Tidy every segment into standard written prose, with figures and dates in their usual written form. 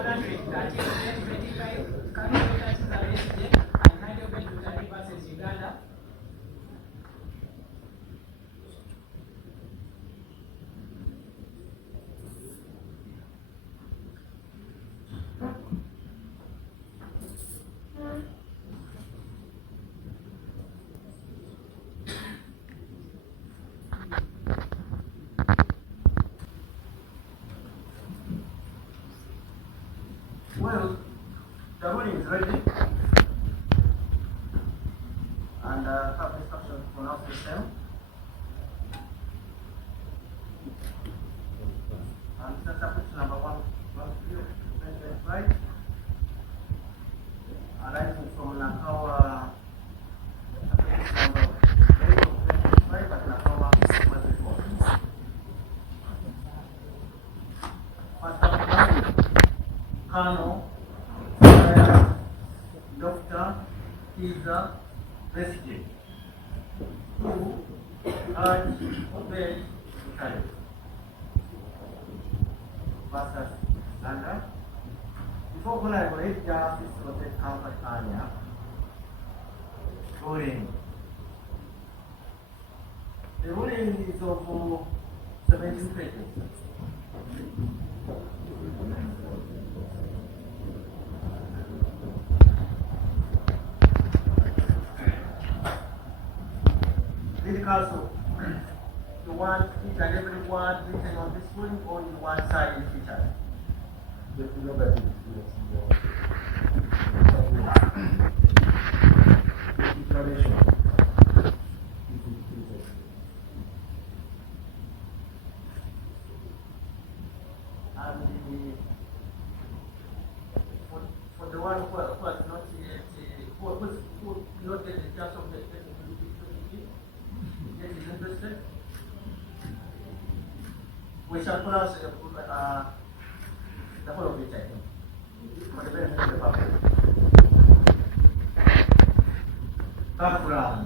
130 2025 Kano versus Besigye and Besigye Obeid versus Uganda. Well, the ruling is ready, and have instructions to pronounce the same. And that's application number 125, arising from Nakawa application number 8 at Nakawa was report. First applicant, Kano, Dr. Besigye, who urged Obeid versus Uganda. Before going to evaluate justice for the Campania ruling. The ruling is of 17 pages. Also, you want each and every word written on this one, or you want silent features? And for the one who has not yet, who not get the chance of the is interested, we shall pronounce the whole of it, I think, for the benefit of the public. Background.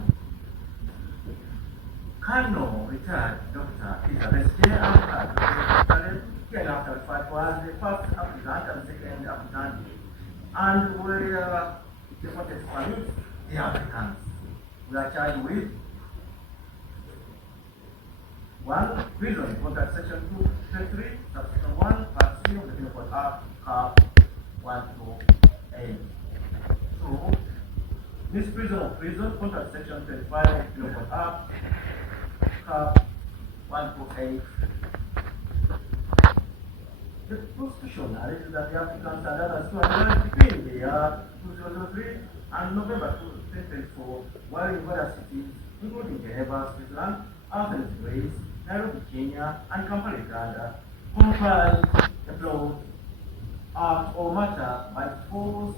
Kano retired Dr. Besigye and came after fight was the first applicant and second applicant, and we deported to permit the applicants. We are charged with 1. Prison contract section 233, subsection 1, part C of the Penal Code Act, cap 128. 2. Misprision of prison contract section 35 of the Penal Code Act, cap 128. The prosecution alleges that the applicants and others who are between the year 2003 and November 2024 while in various cities, including Geneva, Switzerland, Athens, Greece, Nairobi, Kenya, and Kampala, Uganda, comprise the blow, act or matter by force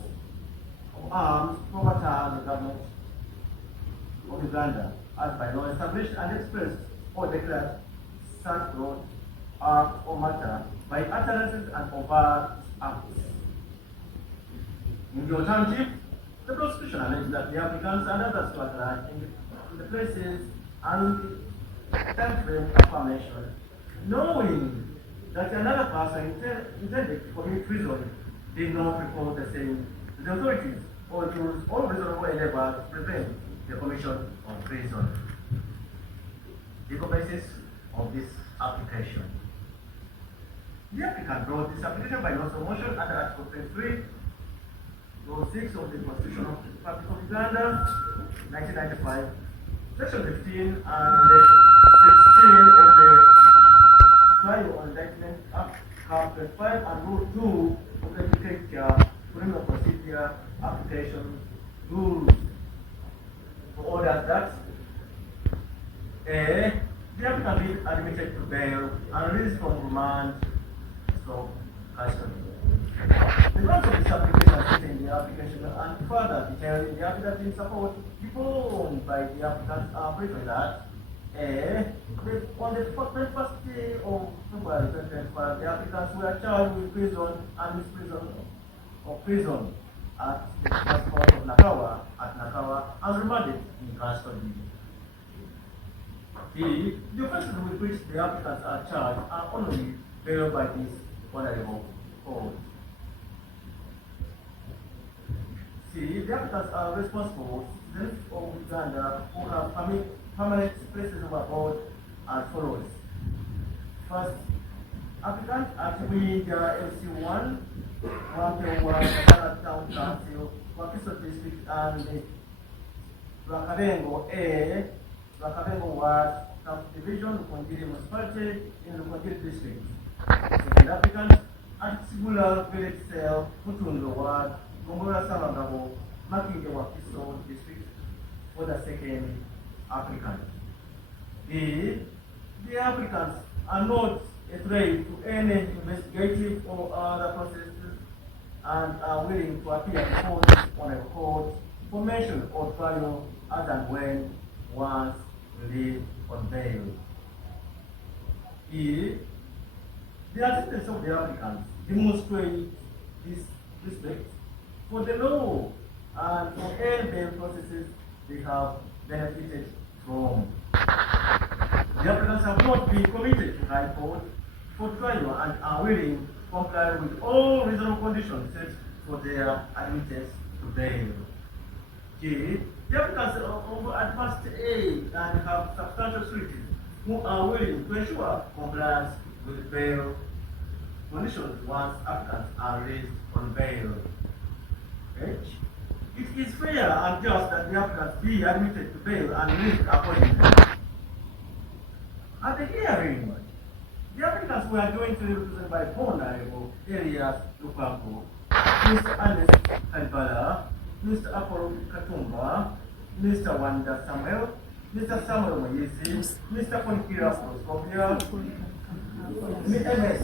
of arms to overturn the government of Uganda, as by law established and expressed or declared such blow, act or matter by utterances and overt acts. In the alternative, the prosecution alleges that the applicants and others who are in the places and temporary affirmation, knowing that another person intended to commit treason did not report the same to the authorities or use all reasonable endeavor to prevent the commission of treason. Legal basis of this application. The applicant brought this application by notice of motion under Article 23, Rule 6 of the Constitution of the Republic of Uganda, 1995, Section 15 and 16 of the Trial on Indictment Act, Cap 25 and Rule 2 of the Criminal Procedure Application Rules, to order that the applicant be admitted to bail and released from remand from custody. The grounds of this application stated in the application and further detailed in the affidavit in support given by the applicants are briefly that on the first day of February 2025, the applicants were charged with prison and misprision of prison at the First Court of Nakawa and remanded in custody. The offenses with which the applicants are charged are only bailed by this honorable court. the applicants are responsible citizens of Uganda who have permanent places of abode as follows. First, applicant at Winja LC1, Wampewa, Uganda Town Council, Wakiso District, and Rwakabengo A, Rwakabengo Ward, South Division, Lukongiri Municipality, in Lukongiri District. Second applicant at Sibula Village Cell, Mutundo Ward, Gomora Samagabo, Makinge Wakiso District, for the second applicant. The applicants are not a threat to any investigative or other processes and are willing to appear before on a court for mention or trial as and when once released on bail. The assistance of the applicants demonstrate this respect for the law and for any bail processes they have benefited from. The applicants have not been committed to High Court for trial and are willing to comply with all reasonable conditions set for their admittance to bail. The applicants of advanced age and have substantial sureties who are willing to ensure compliance with bail conditions once applicants are released on bail. H. It is fair and just that the applicants be admitted to bail and released accordingly. At the hearing, the applicants were jointly represented by Honorable Elias Lukaku, Mr. Ernest Kalbala, Mr. Apollo Katumba, Mr. Wanda Samuel, Mr. Samuel Moyesi, Mr. Konkira Proscopia, MS,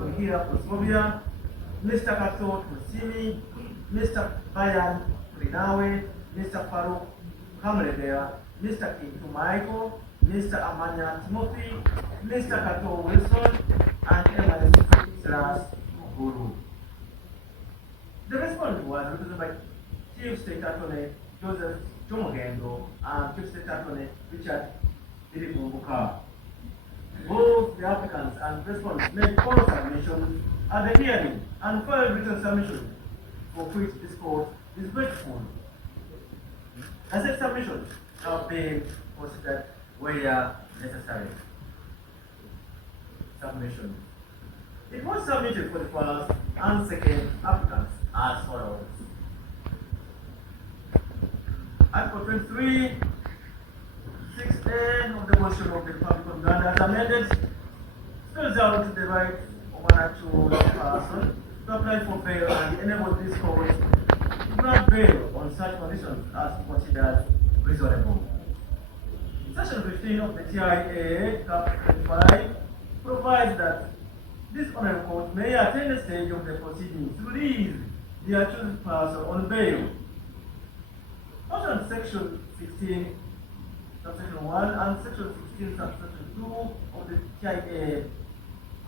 Konkira Proscopia, Mr. Kato Kusimi, Mr. Bayan Rinawe, Mr. Farouk Kamredea, Mr. Kintu Michael, Mr. Amanya Timothy, Mr. Kato Wilson, and MS Guru. The respondent was represented by Chief State Attorney Joseph Chomogendo and Chief State Attorney Richard Diribumbuka. Both the applicants and respondents made oral submissions at the hearing and filed written submissions for which this court is grateful. Asset submissions have been considered where necessary. Submission. It was submitted for the first and second applicants as follows. Article 23, 6A of the motion of the Republic of Uganda as amended spells out the right of an actual person to apply for bail and enables this court to grant bail on such conditions as considered reasonable. Section 15 of the TIA, Cap 25, provides that this honorable court may at any stage of the proceedings release the accused person on bail. Also, Section 16, subsection 1 and Section 16, subsection 2 of the TIA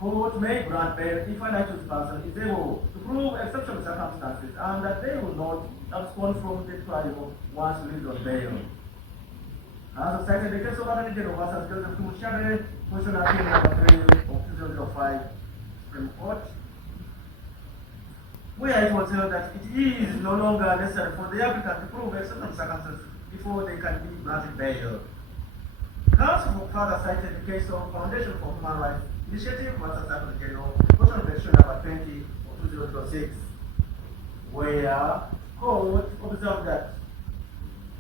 court may grant bail if an accused person is able to prove exceptional circumstances and that they will not abscond from the trial once released on bail. As cited the case of Attorney General versus Joseph Kumushare, motion appeal number 3 of 2005 Supreme Court, where it was held that it is no longer necessary for the applicant to prove exceptional circumstances before they can be granted bail. Counsel further cited the case of Foundation for Human Rights Initiative versus Attorney General, motion section number 20 of 2006, where court observed that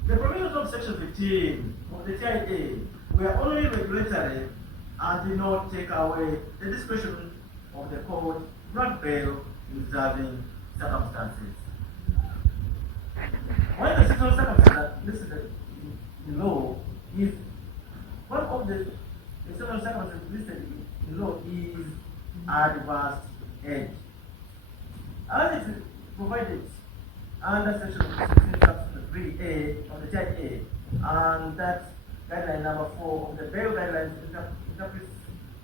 the provisions of Section 15 of the TIA were only regulatory and did not take away the discretion of the court to grant bail in observing circumstances. When the exceptional circumstances listed in law is one of the exceptional circumstances listed in law is advanced age. As it is provided under Section 16, subsection 3A of the TIA, and that guideline number 4 of the bail guidelines interprets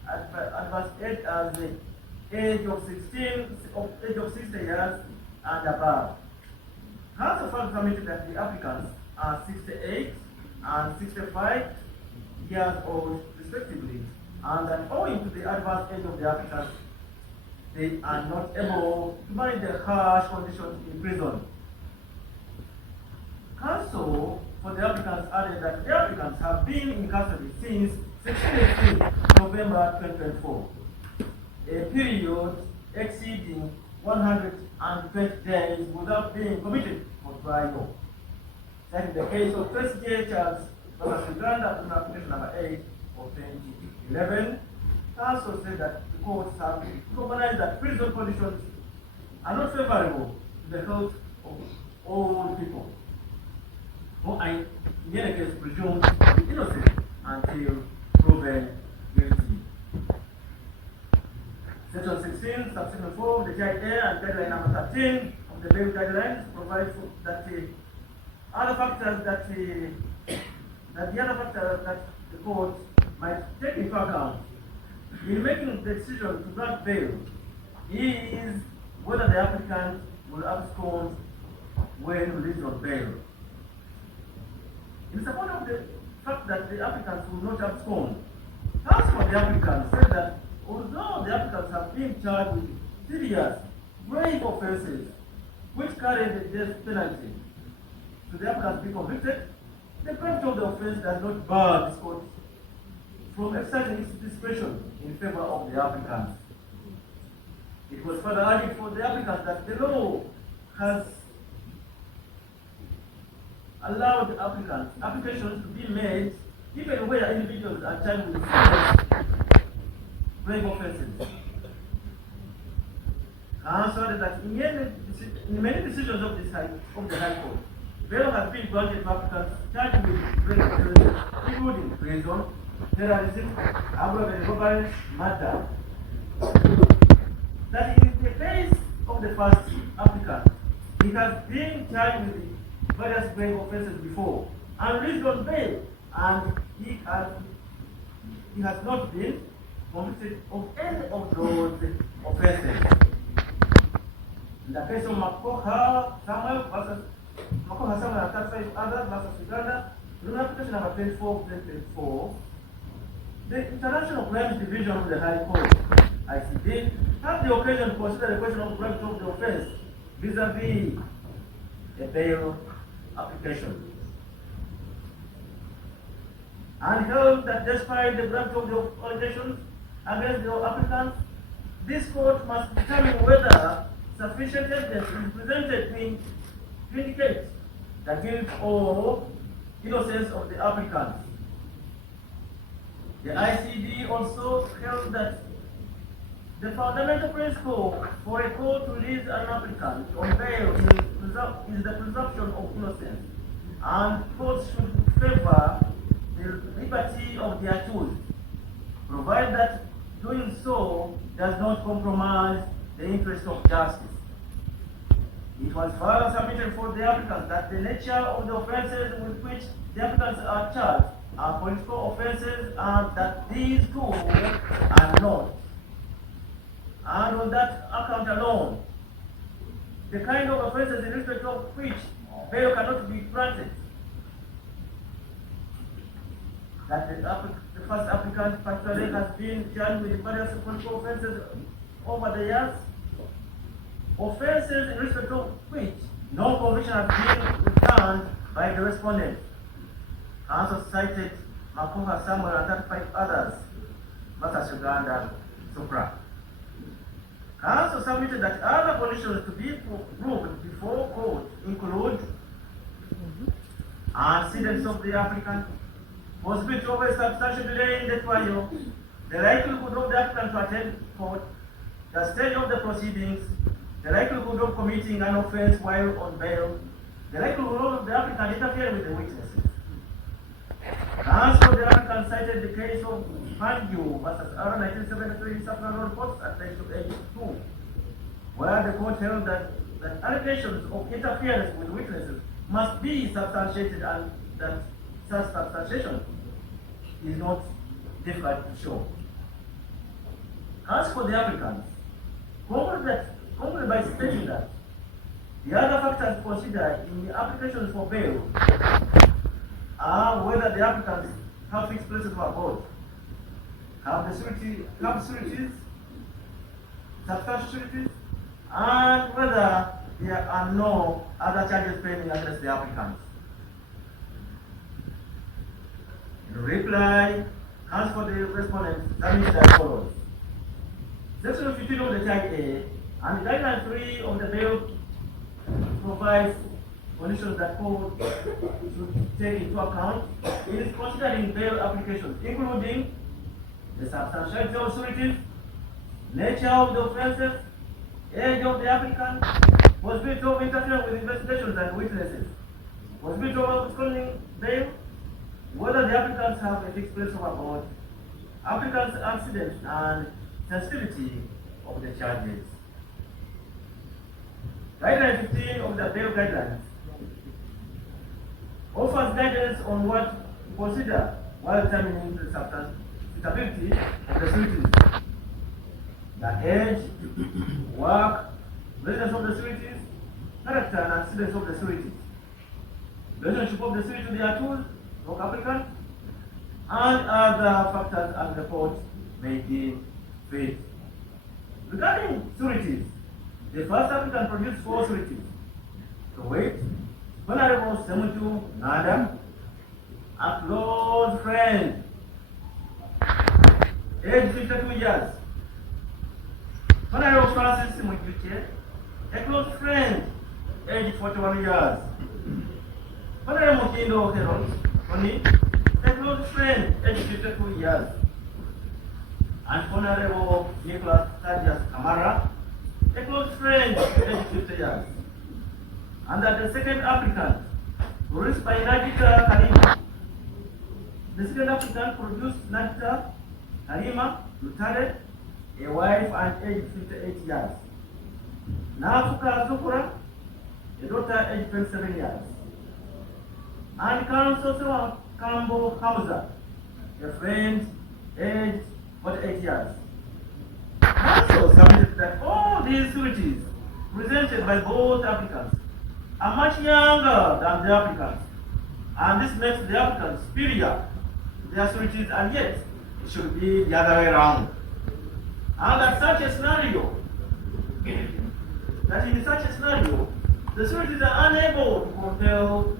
advanced age as the age of 60 years and above. Counsel further submitted that the applicants are 68 and 65 years old respectively, and that owing to the advanced age of the applicants, they are not able to manage the harsh conditions in prison. Counsel for the applicants added that the applicants have been in custody since 16 November 2024, a period exceeding 120 days without being committed for trial. That is the case of Besigye Obeid Uganda in application number 8 of 2011. Counsel said that the courts have recognized that prison conditions are not favorable to the health of all people, who are in any case presumed to be innocent until proven guilty. Section 16, subsection 4 of the GIA and guideline number 13 of the bail guidelines provide that the other factors that the court might take into account in making the decision to grant bail is whether the applicant will abscond when released on bail. In support of the fact that the applicants will not abscond, counsel for the applicants said that although the applicants have been charged with serious, grave offences which carry the death penalty, should the applicants be convicted, the gravity of the offence does not bar this court from exercising its discretion in favor of the applicants. It was further argued for the applicants that the law has allowed applications to be made even where individuals are charged with serious, grave offences. Counsel added that in many decisions of the High Court, bail has been granted to applicants charged with grave offences, including treason, terrorism, aggravated robbery, murder. That in the case of the first applicant, he has been charged with various grave offences before and released on bail, and he has not been convicted of any of those offences. In the case of Makoha Samuel and 35 others versus Uganda, in application number 24 2024, the International Crimes Division of the High Court, ICD, had the occasion to consider the question of gravity of the offense vis-a-vis a bail application, and held that despite the gravity of the allegations against the applicants, this court must determine whether sufficient evidence is presented to indicate the guilt or innocence of the applicants. The ICD also held that the fundamental principle for a court to release an applicant on bail is the presumption of innocence, and courts should favor the liberty of the accused, provided that doing so does not compromise the interest of justice. It was further submitted for the applicants that the nature of the offences with which the applicants are charged are political offences, and that these two are not. And on that account alone, the kind of offences in respect of which bail cannot be granted, that the first applicant particularly has been charged with various political offences over the years, offences in respect of which no conviction has been returned by the respondent. Counsel cited Makoha Samuel and 35 others versus Uganda Supra. Counsel submitted that other conditions to be proved before court include antecedents of the applicant, possibility of a substantial delay in the trial, the likelihood of the applicant to attend court, the stage of the proceedings, the likelihood of committing an offense while on bail, the likelihood of the applicant interfering with the witnesses. Counsel, the applicant cited the case of Banjo versus R 1973 supplemental reports at page 82, where the court held that allegations of interference with witnesses must be substantiated, and that such substantiation is not difficult to show. As for the applicants, concluded by stating that the other factors considered in the applications for bail are whether the applicants have fixed places of abode, have facilities substantial sureties, and whether there are no other charges pending against the applicant. In reply, as for the respondent, submit as follows. Section 15 of the Charge A and Guideline 3 of the bill provides conditions that court should take into account in considering bail applications, including the substantiality of sureties, nature of the offences, age of the applicant, possibility of interfering with investigations and witnesses, possibility of postponing bail, whether the applicants have a fixed place of abode, applicant's accident, and sensitivity of the charges. Guideline 15 of the bail guidelines offers guidance on what to consider while determining the suitability of the sureties. The age, work, residence of the sureties, character and accidents of the sureties, relationship of the surety to the accused, or applicant, and other factors as the court may deem fit. Regarding sureties, the first applicant produced 4 sureties. To wait, Honorable Semutu Nada, a close friend, age 52 years. Honorable Francis Simujuche, a close friend, age 41 years. Honorable Kindo Herod, Tony, a close friend, age 52 years. And Honorable Nicholas Thaddeus Kamara, a close friend, age 50 years. And that the second applicant, produced by Nagita Karima. The second applicant produced Nagita Karima, retired, a wife and age 58 years. Nafuka Zukura, a daughter age 27 years. And Council Kambo Hauser, a friend age 48 years. Also submitted that all these sureties presented by both applicants are much younger than the applicants, and this makes the applicants superior to their sureties, and yet it should be the other way around. And that such a scenario, the sureties are unable to compel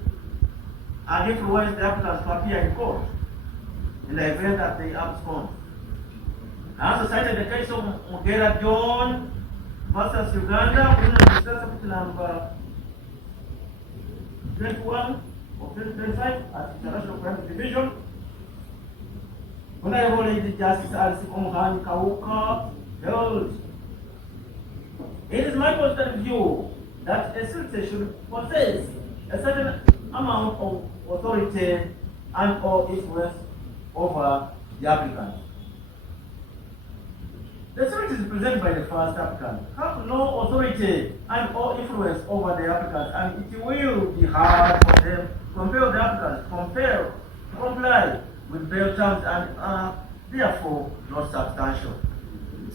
and influence the applicants to appear in court in the event that they abscond. I also cited the case of Mugera John versus Uganda, which is discussed number 21 of 2025 at International Crime Division. Honorable Lady Justice Alice Omhan Kauka held, it is my constant view that a surety should possess a certain amount of authority and or influence over the applicant. The sureties presented by the first applicant have no authority and or influence over the applicant, and it will be hard for them to compel the applicant to comply with bail terms and are therefore not substantial.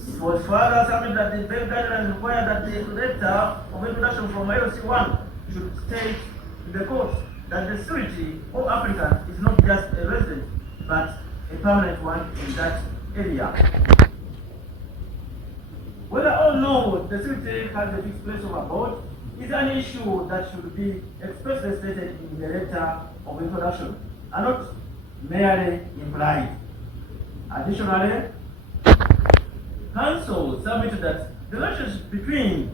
It was further submitted that the bail guidelines require that the letter of introduction from IOC 1 should state to the court that the surety or applicant is not just a resident but a permanent one in that area. Whether or not the surety has a fixed place of abode is an issue that should be expressly stated in the letter of introduction and not merely implied. Additionally, counsel submitted that the relationship between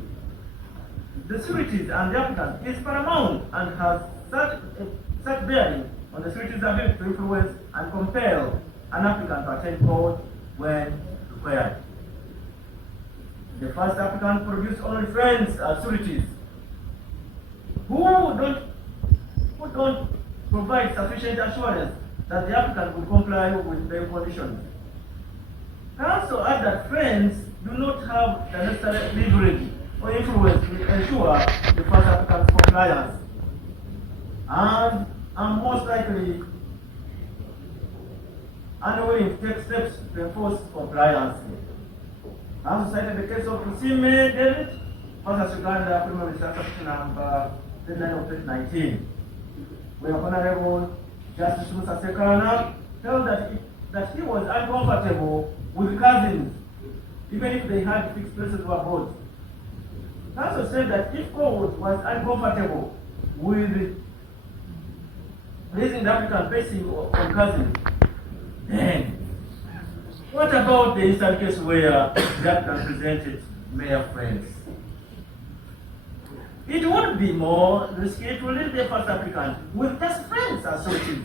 the sureties and the applicant is paramount and has such bearing on the surety's ability to influence and compel an applicant to attend court when required. The first applicant produced only friends as sureties who don't provide sufficient assurance that the applicant will comply with bail conditions. Counsel add that friends do not have the necessary leverage or influence to ensure the first applicant's compliance, and are most likely unwilling to take steps to enforce compliance. Also cited the case of Kusime David versus Uganda, Criminal Research number 39 of 2019, where Honorable Justice Musa Sekana held that he was uncomfortable with cousins even if they had fixed places were abroad. Council said that if court was uncomfortable with raising the applicant basing on cousin, then what about the instant case where the applicant presented mere friends? It would be more risky to leave the first applicant with just friends as sureties.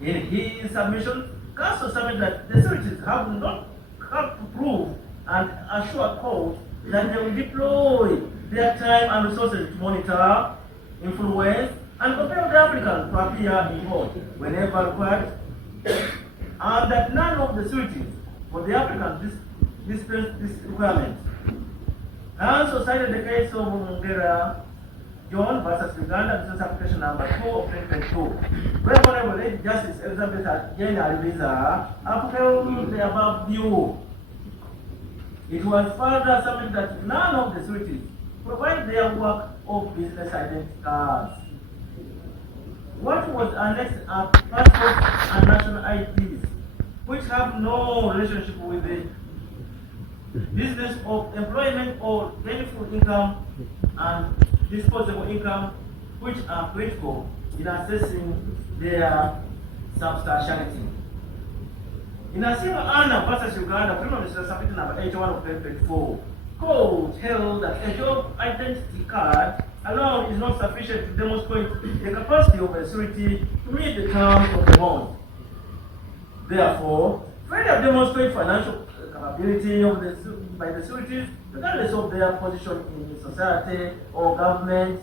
In his submission, counsel submitted that the sureties have to prove and assure court that they will deploy their time and resources to monitor, influence, and compel the applicant to appear in court whenever required, and that none of the sureties for the applicant dispense this requirement. Counsel cited the case of Mungera John versus Uganda business application number 2 of 2022, where Honorable Lady Justice Elizabeth Jane Alibiza upheld the above view. It was further submitted that none of the sureties provide their work of business identity cards. What was annexed are passports and national IDs, which have no relationship with the business of employment or gainful income and disposable income, which are critical in assessing their substantiality. In a single Anna versus Uganda, criminal minister submitted number 81 of 2024, court held that a job identity card alone is not sufficient to demonstrate the capacity of a surety to meet the terms of the bond. Therefore, failure to demonstrate financial capability of by the sureties, regardless of their position in society or government,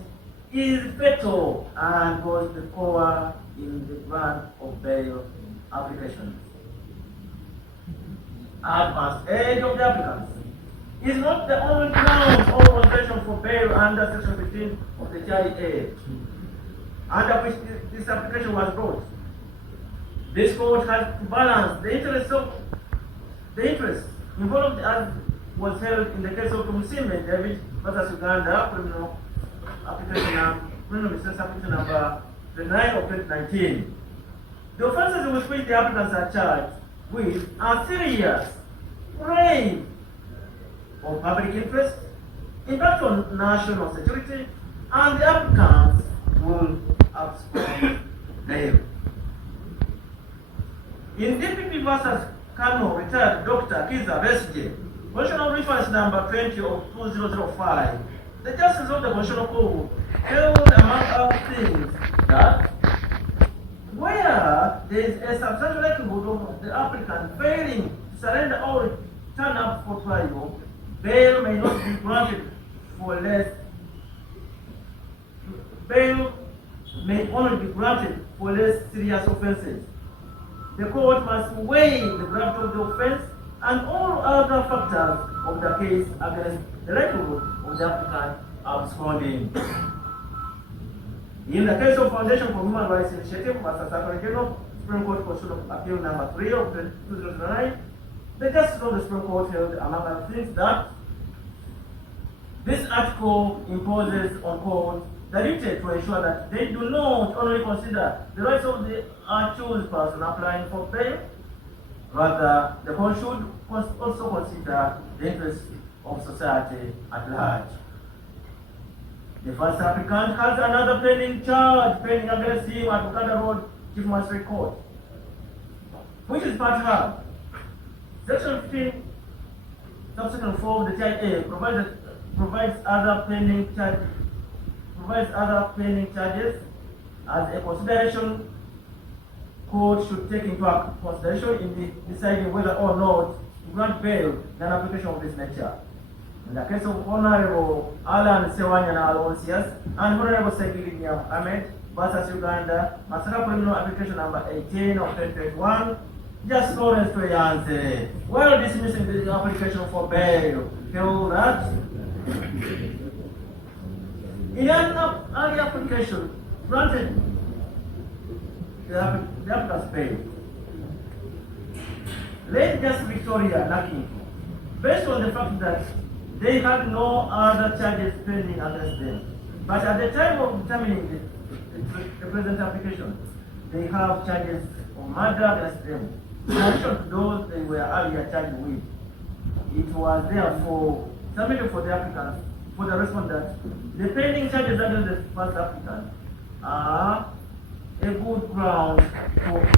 is fatal and goes the core in the grant of bail applications. Advanced age of the applicants is not the only ground or condition for bail under Section 15 of the TIA, under which this application was brought. This court has to balance the interest involved as was held in the case of Musime David versus Uganda, criminal business application number 29 of 2019. The offences with which the applicants are charged with are serious, grave, of public interest, impact on national security, and the applicants will abscond bail. In DPP versus Kano, retired Dr. Kiza Besigye, Constitutional Reference number 20 of 2005, the Justice of the Constitutional Court held, among other things, that where there is a substantial likelihood of the applicant failing to surrender or turn up for trial, bail may not be granted for less. Bail may only be granted for less serious offences. The court must weigh the gravity of the offence and all other factors of the case against the likelihood of the applicant absconding. In the case of Foundation for Human Rights Initiative versus Sacramento Supreme Court Constitutional Appeal number 3 of 2009, the Justice of the Supreme Court held, among other things, that this article imposes on courts the duty to ensure that they do not only consider the rights of the accused person applying for bail, rather the court should also consider the interests of society at large. The first applicant has another pending charge pending against him at Bukanda Road Chief Magistrate Court, which is part hard. Section 15, subsection 4 of the TIA provides other pending charges as a consideration court should take into consideration in deciding whether or not to grant bail in an application of this nature. In the case of Honorable Alan Sewanyana Alonsias and Honorable Segiri Ahmed versus Uganda, Masaka Criminal Application number 18 of 2021, Justice Lawrence Toyanze, while dismissing the application for bail, held that in an early application granted the applicant's bail, late Justice Victoria Naki, based on the fact that they had no other charges pending against them, but at the time of determining the present application, they have charges of murder against them, in addition to those they were earlier charged with. it was therefore submitted for the applicant, for the respondent. The pending charges against the first applicant are a good ground to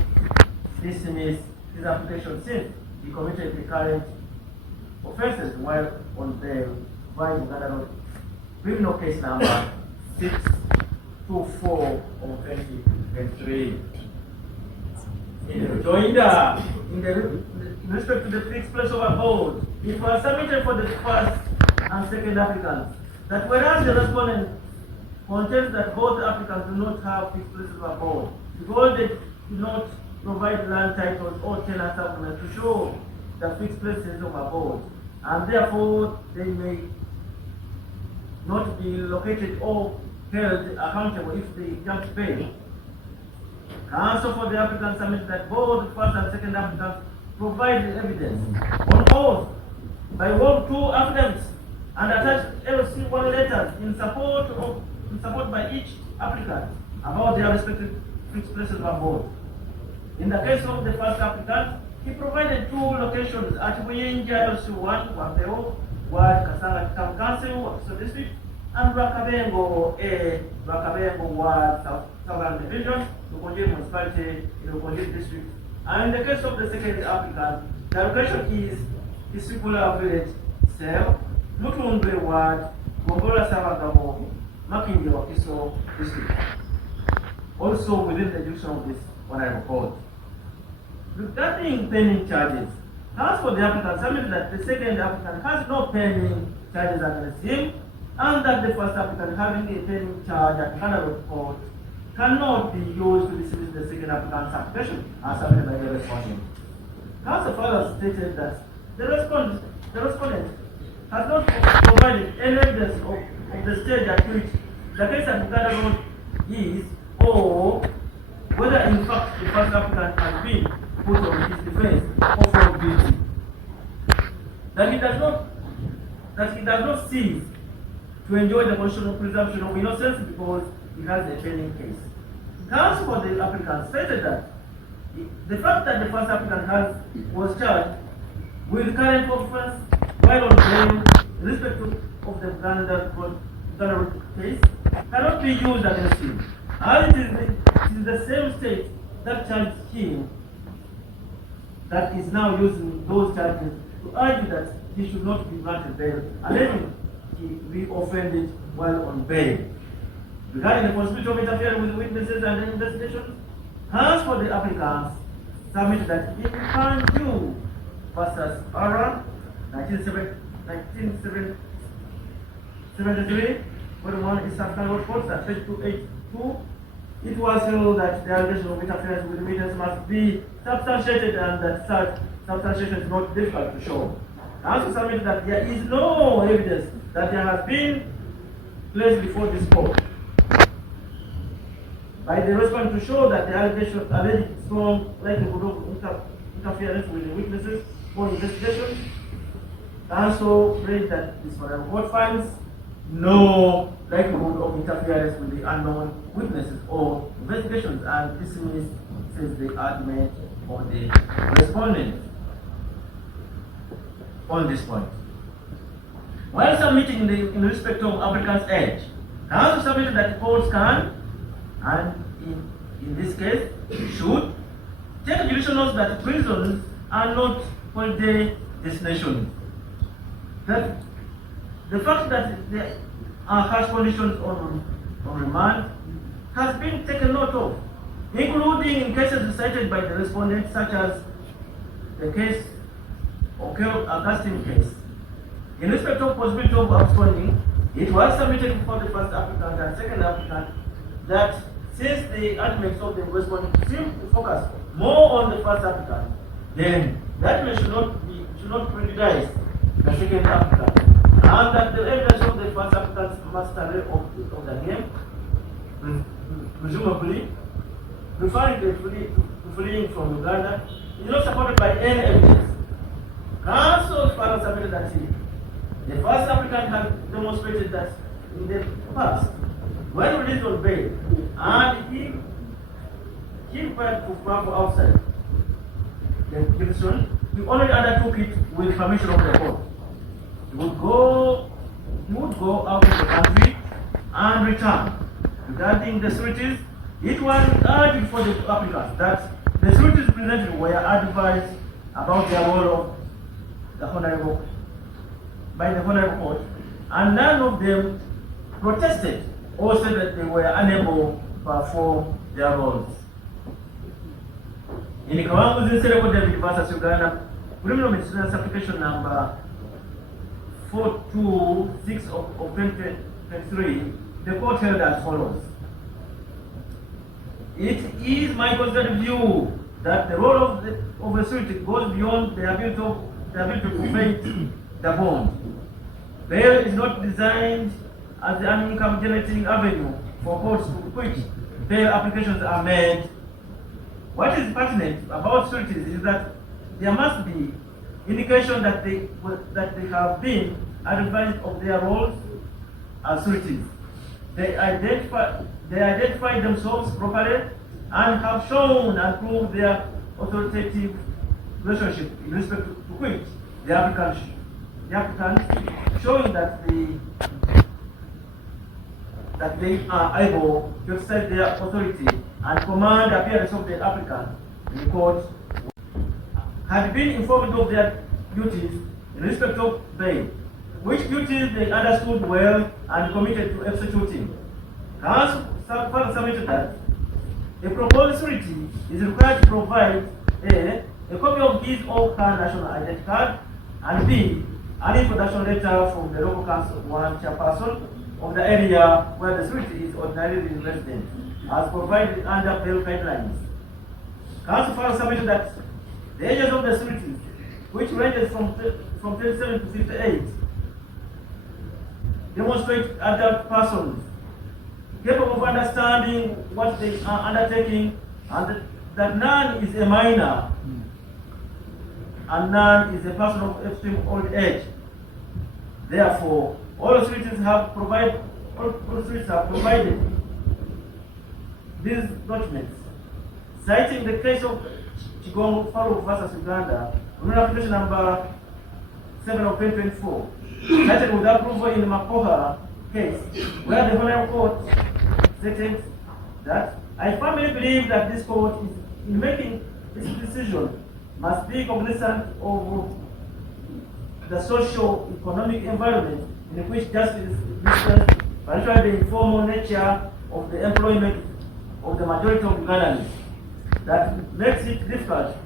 dismiss his application since he committed the current offences while on bail by Uganda criminal case number 624 of 2023. In respect to the fixed place of abode, it was submitted for the first and second applicants that whereas the respondent contends that both applicants do not have fixed places of abode because they do not provide land titles or tenant supplements to show the fixed places of abode, and therefore they may not be located or held accountable if they don't pay. Counsel for the applicant submitted that both the first and second applicants provide the evidence on oath by one, two affidavits and attached LC1 letters in support by each applicant about their respective fixed places of abode. In the case of the first applicant, he provided two locations at Buyenja LC1, Wapeo, Ward Kasanga Town Council, Wakiso District, and Rwakabengo A, Rwakabengo Ward, Southern Division, Lukonjiri Municipality, in Lukonjiri District. And in the case of the second applicant, the location is Isikula Village, Sel, Mutundwe Ward, Gongola Savagamo, Makindi Wakiso District. Also within the jurisdiction of this honorable court. Regarding pending charges, as for the applicant, submitted that the second applicant has no pending charges against him, and that the first applicant having a pending charge at Canada Court cannot be used to dismiss the second applicant's application as submitted by the respondent. Counsel further stated that the respondent has not provided any evidence of the stage at which the case at Uganda Road is, or whether in fact the first applicant has been put on his defense or found guilty. That he does not cease to enjoy the constitutional presumption of innocence because he has a pending case. Counsel for the applicant stated that the fact that the first applicant was charged with current offense while on bail in respect of the Uganda Road case cannot be used against him, as it is the same state that charged him that is now using those charges to argue that he should not be granted bail unless he re-offended while on bail. Regarding the possibility of interfering with witnesses and the investigation, as for the applicants, submitted that in Kanju versus Ara, 1973, where one is Southern Court at page 282, it was held that the allegation of interference with witness must be substantiated and that such substantiation is not difficult to show. Also submitted that there is no evidence that there has been placed before this court by the respondent to show that the allegation alleged strong likelihood of interference with the witnesses for investigation. Also raised that this court finds no likelihood of interference with the unknown witnesses or investigations and dismisses the argument of the respondent on this point. While submitting in respect of applicant's age, counsel submitted that the courts can, and in this case, should, take judicial notice that prisons are not holiday destinations. That the fact that there are harsh conditions on remand has been taken note of, including in cases cited by the respondent, such as the case Augustine case. In respect of possibility of absconding, it was submitted for the first applicant and second applicant that since the arguments of the respondent seem to focus more on the first applicant, then that should not prejudice the second applicant, and that the evidence of the first applicant's mastery of the game, presumably referring to fleeing from Uganda, is not supported by any evidence. Counsel further submitted that the first applicant has demonstrated that in the past, when released on bail, and he prepared to travel outside the jurisdiction, he only undertook it with permission of the court. He would go out of the country and return. Regarding the sureties, it was urged for the applicants that the sureties presented were advised about the role of the Honorable Court, and none of them protested or said that they were unable to perform their roles. In Kawangu's Insereko David versus Uganda, criminal misdemeanor application number 426 of 2023, the court held as follows. It is my considered view that the role of a surety goes beyond the ability to prevent the bond. Bail is not designed as an income generating avenue for courts to which bail applications are made. What is pertinent about sureties is that there must be indication that they have been advised of their roles as sureties. They identify themselves properly and have shown and proved their authoritative relationship in respect to which the applicant showing that they are able to exercise their authority and command the appearance of the applicant in the court, had been informed of their duties in respect of bail, which duties they understood well and committed to executing. Counsel further submitted that a proposed surety is required to provide a copy of his or her national identity card, and B, an introduction letter from the local council one chairperson of the area where the surety is ordinarily resident, as provided under bail guidelines. Council further submitted that the ages of the surety, which ranges from 37 to 58, demonstrate adult persons capable of understanding what they are undertaking, and that none is a minor and none is a person of extreme old age. Therefore, all sureties have provided these documents, citing the case of Chigongo Faru versus Uganda, application number 7 of 2024, cited with approval in Makoha case, where the Honorable Court stated that I firmly believe that this court is, in making its decision, must be cognizant of the socio-economic environment in which justice is dispensed, particularly the informal nature of the employment of the majority of Ugandans, that makes it difficult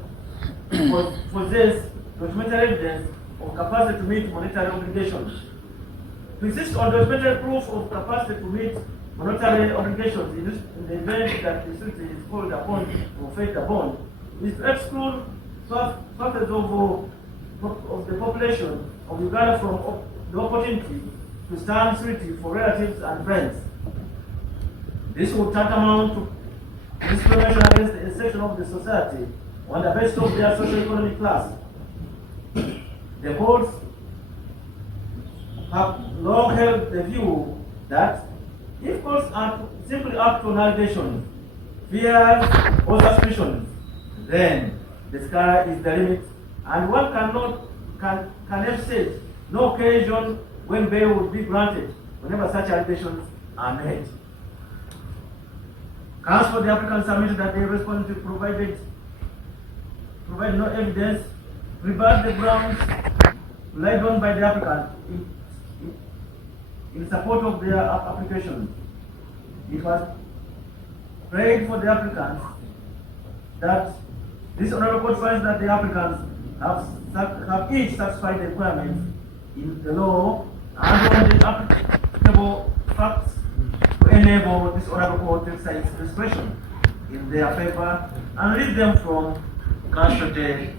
to possess documentary evidence of capacity to meet monetary obligations. To insist on documentary proof of capacity to meet monetary obligations in the event that the surety is called upon to fake the bond is to exclude factors of the population of Uganda from the opportunity to stand surety for relatives and friends. This would tantamount to discrimination against a section of the society on the basis of their socio-economic class. The courts have long held the view that if courts are simply act on allegations, fears, or suspicions, then the sky is the limit, and one can envisage no occasion when bail would be granted whenever such allegations are made. Counsel for the applicant submitted that they responded to provide no evidence, rebut the grounds relied on by the applicant in support of their application. It was prayed for the applicants that this honorable court finds that the applicants have each satisfied the requirements in the law and on the applicable facts to enable this honorable court to exercise discretion in their favor and release them from custody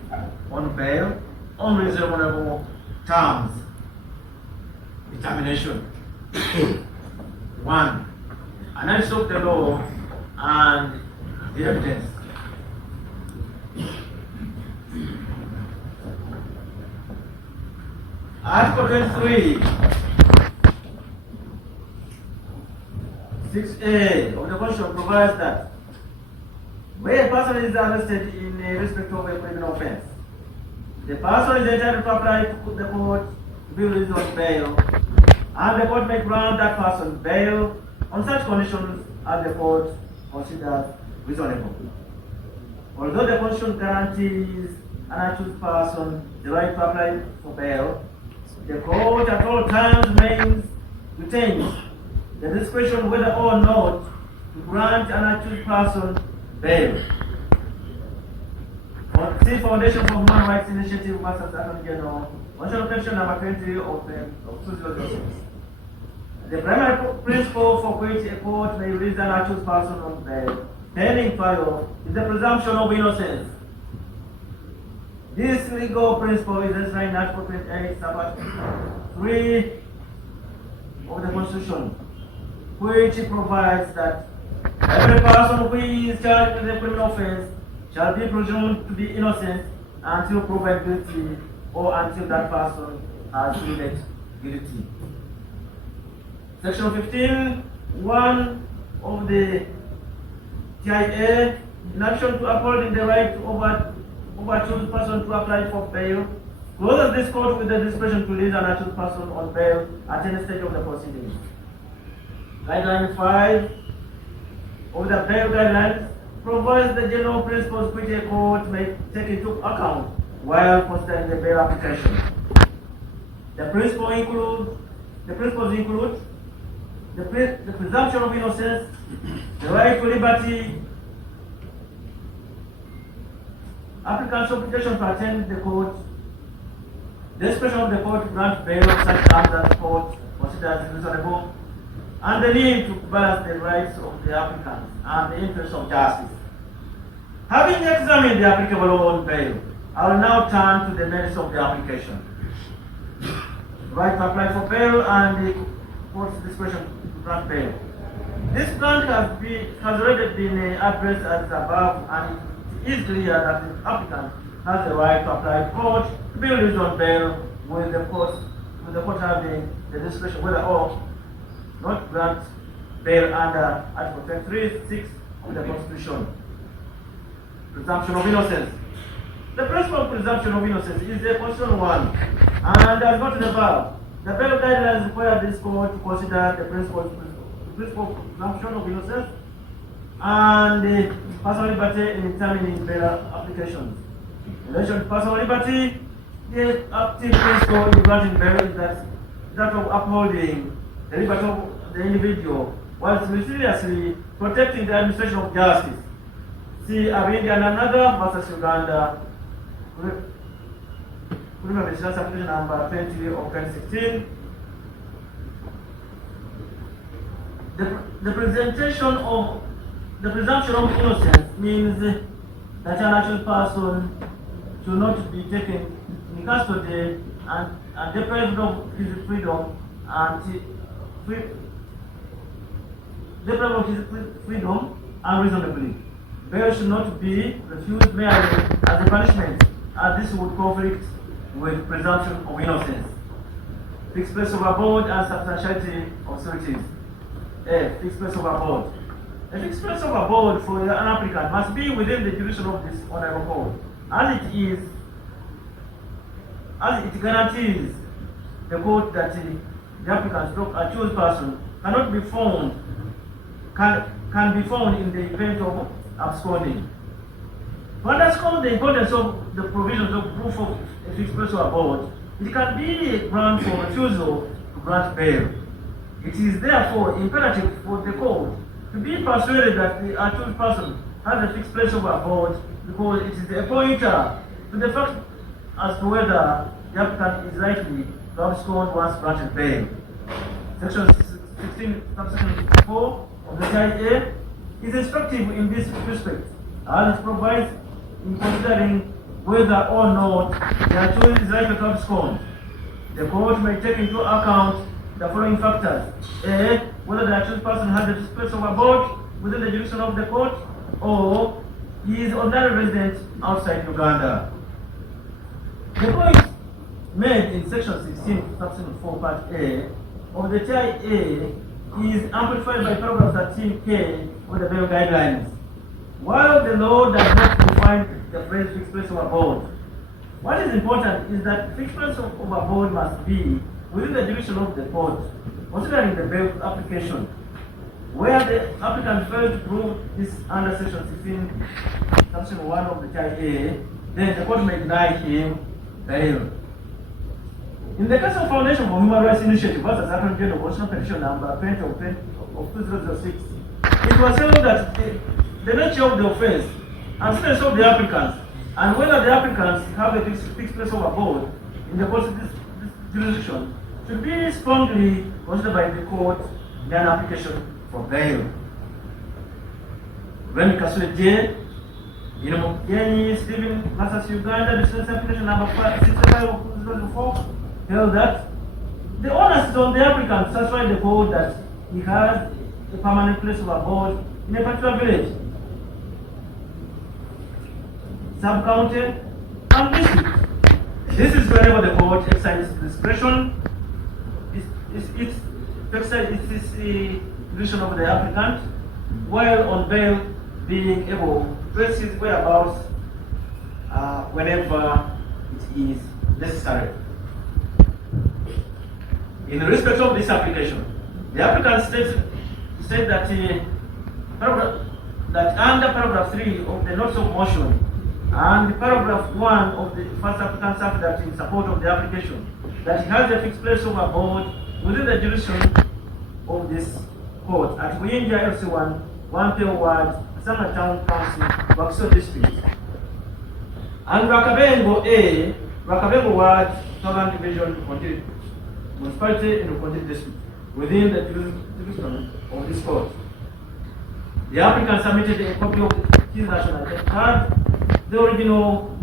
on bail on reasonable terms. Determination. 1. Analysis of the law and the evidence. Article 23, 6A of the Constitution provides that when a person is arrested in respect of a criminal offense, The person is entitled to apply to the court to be released on bail, and the court may grant that person bail on such conditions as the court considers reasonable. Although the Constitution guarantees an accused person the right to apply for bail, the court at all times retains the discretion whether or not to grant an accused person bail. See Foundation for Human Rights Initiative versus Attorney General, Constitutional Petition number 20 of 2006. The primary principle for which a court may release an accused person on bail pending trial is the presumption of innocence. This legal principle is enshrined in Article 28, Subpart 3 of the Constitution, which provides that every person who is charged with a criminal offense shall be presumed to be innocent until proven guilty or until that person has pleaded guilty. Section 15(1) of the TIA, in addition to upholding the right to overchoose person to apply for bail, closes this court with the discretion to release an accused person on bail at any stage of the proceedings. Guideline 5 of the bail guidelines provides the general principles which a court may take into account while considering the bail application. The principles include the presumption of innocence, the right to liberty, applicant's obligation to attend the court, the discretion of the court to grant bail on such terms as the court considers reasonable, and the need to balance the rights of the applicant and the interests of justice. Having examined the applicable law on bail, I will now turn to the merits of the application. Right to apply for bail and the court's discretion to grant bail. This grant has already been addressed as above, and it is clear that the applicant has the right to apply to court to be released on bail with the court having the discretion whether or not grant bail under Article 23(6) of the Constitution. Presumption of innocence. The principle of presumption of innocence is a constitutional one, and as noted above, the bail guidelines require this court to consider the principle of presumption of innocence and the personal liberty in determining bail applications. In relation to personal liberty, the active principle in granting bail is that of upholding the liberty of the individual while simultaneously protecting the administration of justice. See Abeid and another versus Uganda, criminal legislation application number 20 of 2016. The presumption of innocence means that an actual person should not be taken in custody and deprived of his freedom unreasonably. Bail should not be refused merely as a punishment, as this would conflict with presumption of innocence. Fixed place of abode and substantiality of sureties. Fixed place of abode. A fixed place of abode for an applicant must be within the jurisdiction of this honorable court, as it guarantees the court that the applicant's accused person cannot be found can be found in the event of absconding. To underscore the importance of the provisions of proof of a fixed place of abode, it can be a ground for refusal to grant bail. It is therefore imperative for the court to be persuaded that the accused person has a fixed place of abode, because it is a pointer to the fact as to whether the applicant is likely to abscond once granted bail. Section 16, subsection 4 of the TIA is instructive in this respect, as it provides in considering whether or not the accused is likely to abscond. The court may take into account the following factors: A, whether the accused person has a place of abode within the jurisdiction of the court, or he is ordinary resident outside Uganda. The point made in section 16, subsection 4, part A of the TIA is amplified by paragraph 13K of the bail guidelines. While the law does not define the phrase fixed place of abode, What is important is that fixed place of abode must be within the jurisdiction of the court, considering the bail application. Where the applicant failed to prove this under section 16, section 1 of the TIA, then the court may deny him bail. In the case of Foundation for Human Rights Initiative versus Attorney General Constitutional Petition number 20 of 2006, it was held that the nature of the offense and status of the applicants and whether the applicants have a fixed place of abode in the course of this jurisdiction should be strongly considered by the court in an application for bail. When Kasuje, Yenny Stephen Masas Uganda, Business Application number 65 of 2004, held that the onus is on the applicant to satisfy the court that he has a permanent place of abode in a particular village, sub-county, and district. This is wherever the court exercises discretion. It's the decision of the applicant, while on bail being able to trace his whereabouts whenever it is necessary. In respect of this application, the applicant states that under paragraph 3 of the notice of motion and paragraph 1 of the first applicant's affidavit in support of the application, that he has a fixed place of abode within the jurisdiction of this court at Besigye LC1, 1 Ward, Summer Town Council, Wakiso District. And Rakabengo A, Rakabengo Ward, Southern Division, Kontiri Municipality in Kontiri District, within the jurisdiction of this court. The applicant submitted a copy of his national identity card, the original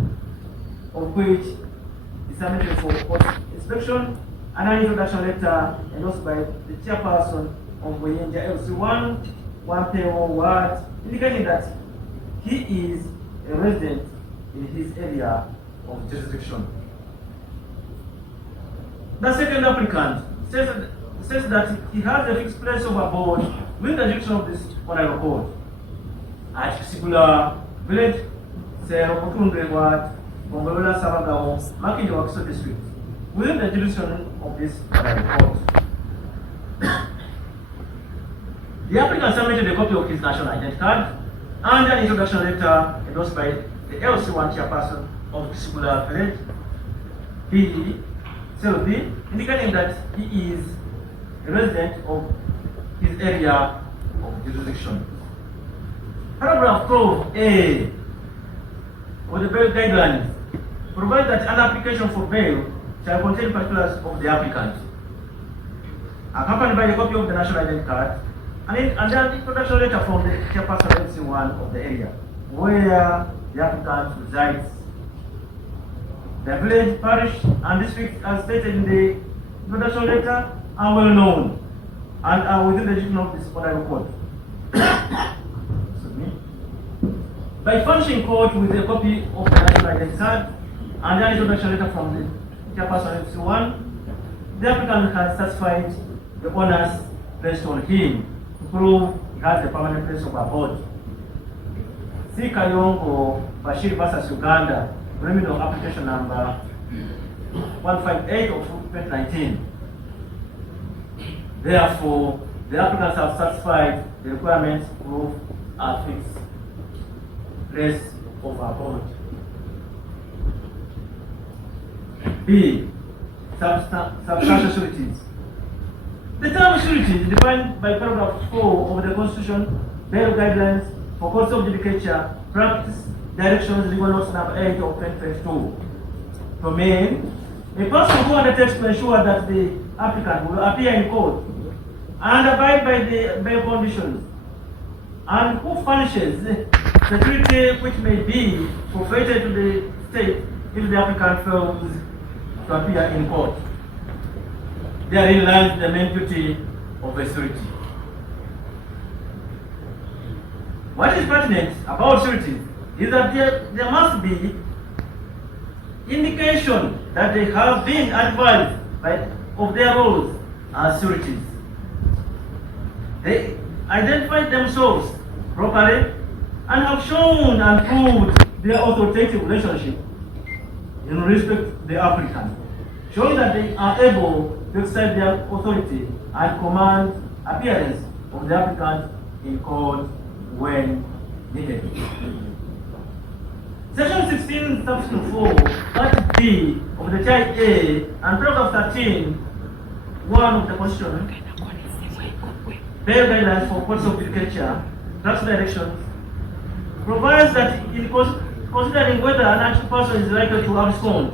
of which is submitted for court inspection, and an introduction letter endorsed by the chairperson of Besigye LC1, 1 Ward, indicating that he is a resident in his area of jurisdiction. The second applicant says that he has a fixed place of abode within the jurisdiction of this honorable court at Kisibula Village, Seropotunde Ward, Bongolola Sabagao, Makindi Wakiso District, within the jurisdiction of this honorable court. The applicant submitted a copy of his national identity card and an introduction letter endorsed by the LC1 chairperson of Kisibula Village, PE, CLB, indicating that he is a resident of his area of jurisdiction. Paragraph 12A of the bail guidelines provides that an application for bail shall contain particulars of the applicant, accompanied by a copy of the national identity card and an introduction letter from the chairperson of LC1 of the area where the applicant resides. The village, parish, and district, as stated in the introduction letter, are well known and are within the jurisdiction of this honorable court. By furnishing court with a copy of the national identity card and an introduction letter from the chairperson of LC1, the applicant has satisfied the honors placed on him to prove he has a permanent place of abode. C. Kayongo Bashir versus Uganda, criminal application number 158 of 2019. Therefore, the applicants have satisfied the requirements to prove a fixed place of abode. B. Substantial sureties. The term surety is defined by paragraph 4 of the Constitution, bail guidelines for courts of judicature, practice, directions, legal notes number 8 of 2022. To mean, a person who undertakes to ensure that the applicant will appear in court and abide by the bail conditions, and who furnishes security which may be forfeited to the state if the applicant fails to appear in court. Therein lies the main duty of a surety. What is pertinent about sureties is that there must be indication that they have been advised of their roles as sureties. They identified themselves properly and have shown and proved their authoritative relationship in respect to the applicant, showing that they are able to exercise their authority and command appearance of the applicant in court when needed. Section 16, subsection 4, part B of the Child A and paragraph 13, 1 of the Constitution, bail guidelines for courts of judicature, tax directions, provides that in considering whether an actual person is likely to abscond,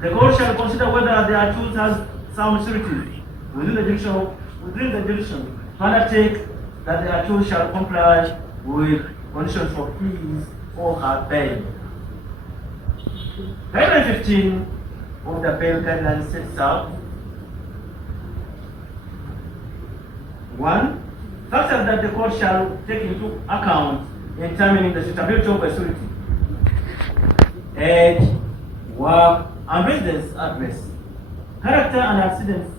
the court shall consider whether the accused has sound security within the jurisdiction to undertake that the accused shall comply with conditions for his or her bail. Guideline 15 of the bail guidelines sets out 1. Factors that the court shall take into account in determining the suitability of a surety: age, work, and residence address, character and antecedents,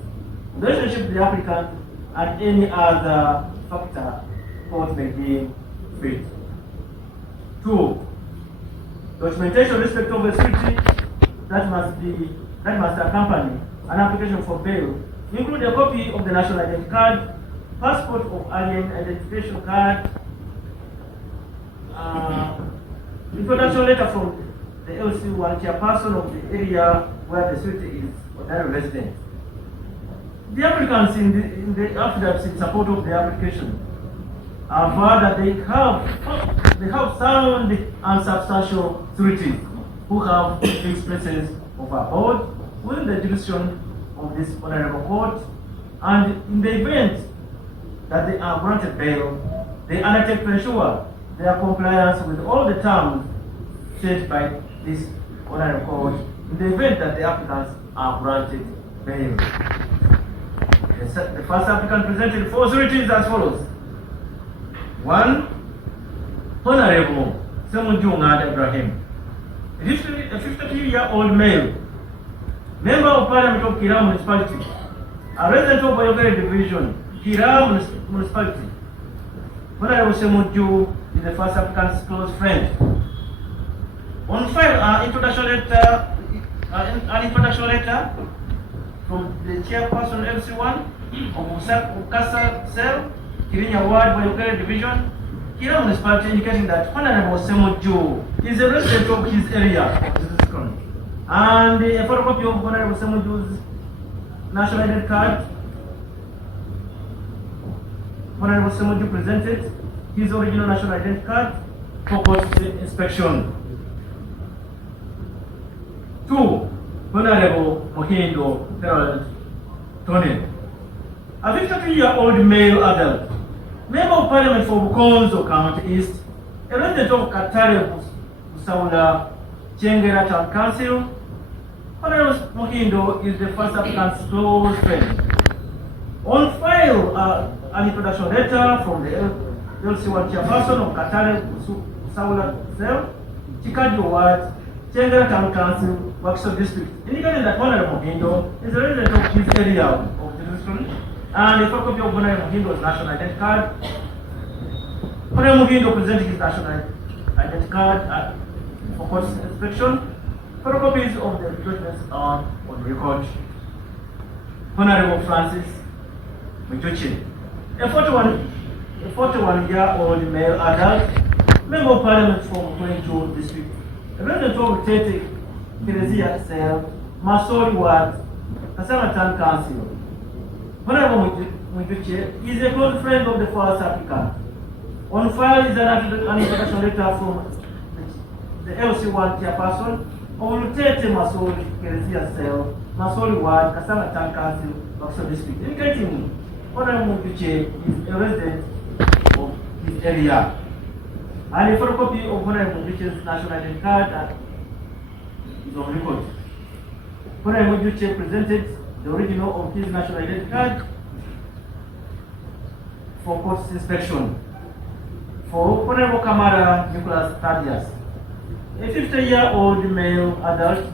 relationship with the applicant, and any other factor court may deem fit. 2. Documentation with respect of a surety that must accompany an application for bail include a copy of the national identity card, passport or alien identification card, introduction letter from the LC1 chairperson of the area where the surety is ordinary resident. The applicants in the affidavits in support of the application aver that they have sound and substantial sureties who have fixed places of abode within the jurisdiction of this honorable court, and in the event that they are granted bail, they undertake to ensure their compliance with all the terms set by this honorable court in the event that the applicants are granted bail. The first applicant presented 4 sureties as follows. 1. Honorable Semunjunga Ibrahim, a 53-year-old male, member of Parliament of Kira Municipality, a resident of Bayogere Division, Kira Municipality. Honorable Semunju is the first applicant's close friend. On file, an introduction letter from the chairperson LC1 of Ukasa Cell, Kirinya Ward, Bayogere Division, Kira Municipality, indicating that Honorable Semunju is a resident of his area, and a photocopy of Honorable Semunju's national identity card. Honorable Semunju presented his original national identity card for court inspection. 2. Honorable Mohindo Harold Tony, a 53-year-old male adult, member of Parliament for Bukonzo County East, a resident of Katare Busaula, Chengera Town Council. Honorable Mohindo is the first applicant's close friend. On file, an introduction letter from the LC1 chairperson of Katare Busaula Cell, Chikadio Ward, Chengera Town Council, Wakso District, indicating that Honorable Mohindo is a resident of his area of jurisdiction, and a photocopy of Honorable Mohindo's national identity card. Honorable Mohindo presented his national identity card for court inspection. Photocopies of the documents are on record. Honorable Francis Mijuchi, a 41-year-old male adult, member of Parliament from 22 District, a resident of Tete Kerezia Cell, Masori Ward, Kasama Town Council. Honorable Mijuchi is a close friend of the first applicant. On file is an introduction letter from the LC1 chairperson of Tete Masori Kerezia Cell, Masori Ward, Kasama Town Council, Wakso District, indicating Honorable Mijuchi is a resident of his area. And a photocopy of Honorable Mijuchi's national identity card is on record. Honorable Mijuchi presented the original of his national identity card for court inspection. For Honorable Kamara Nicholas Thaddeus, a 50-year-old male adult,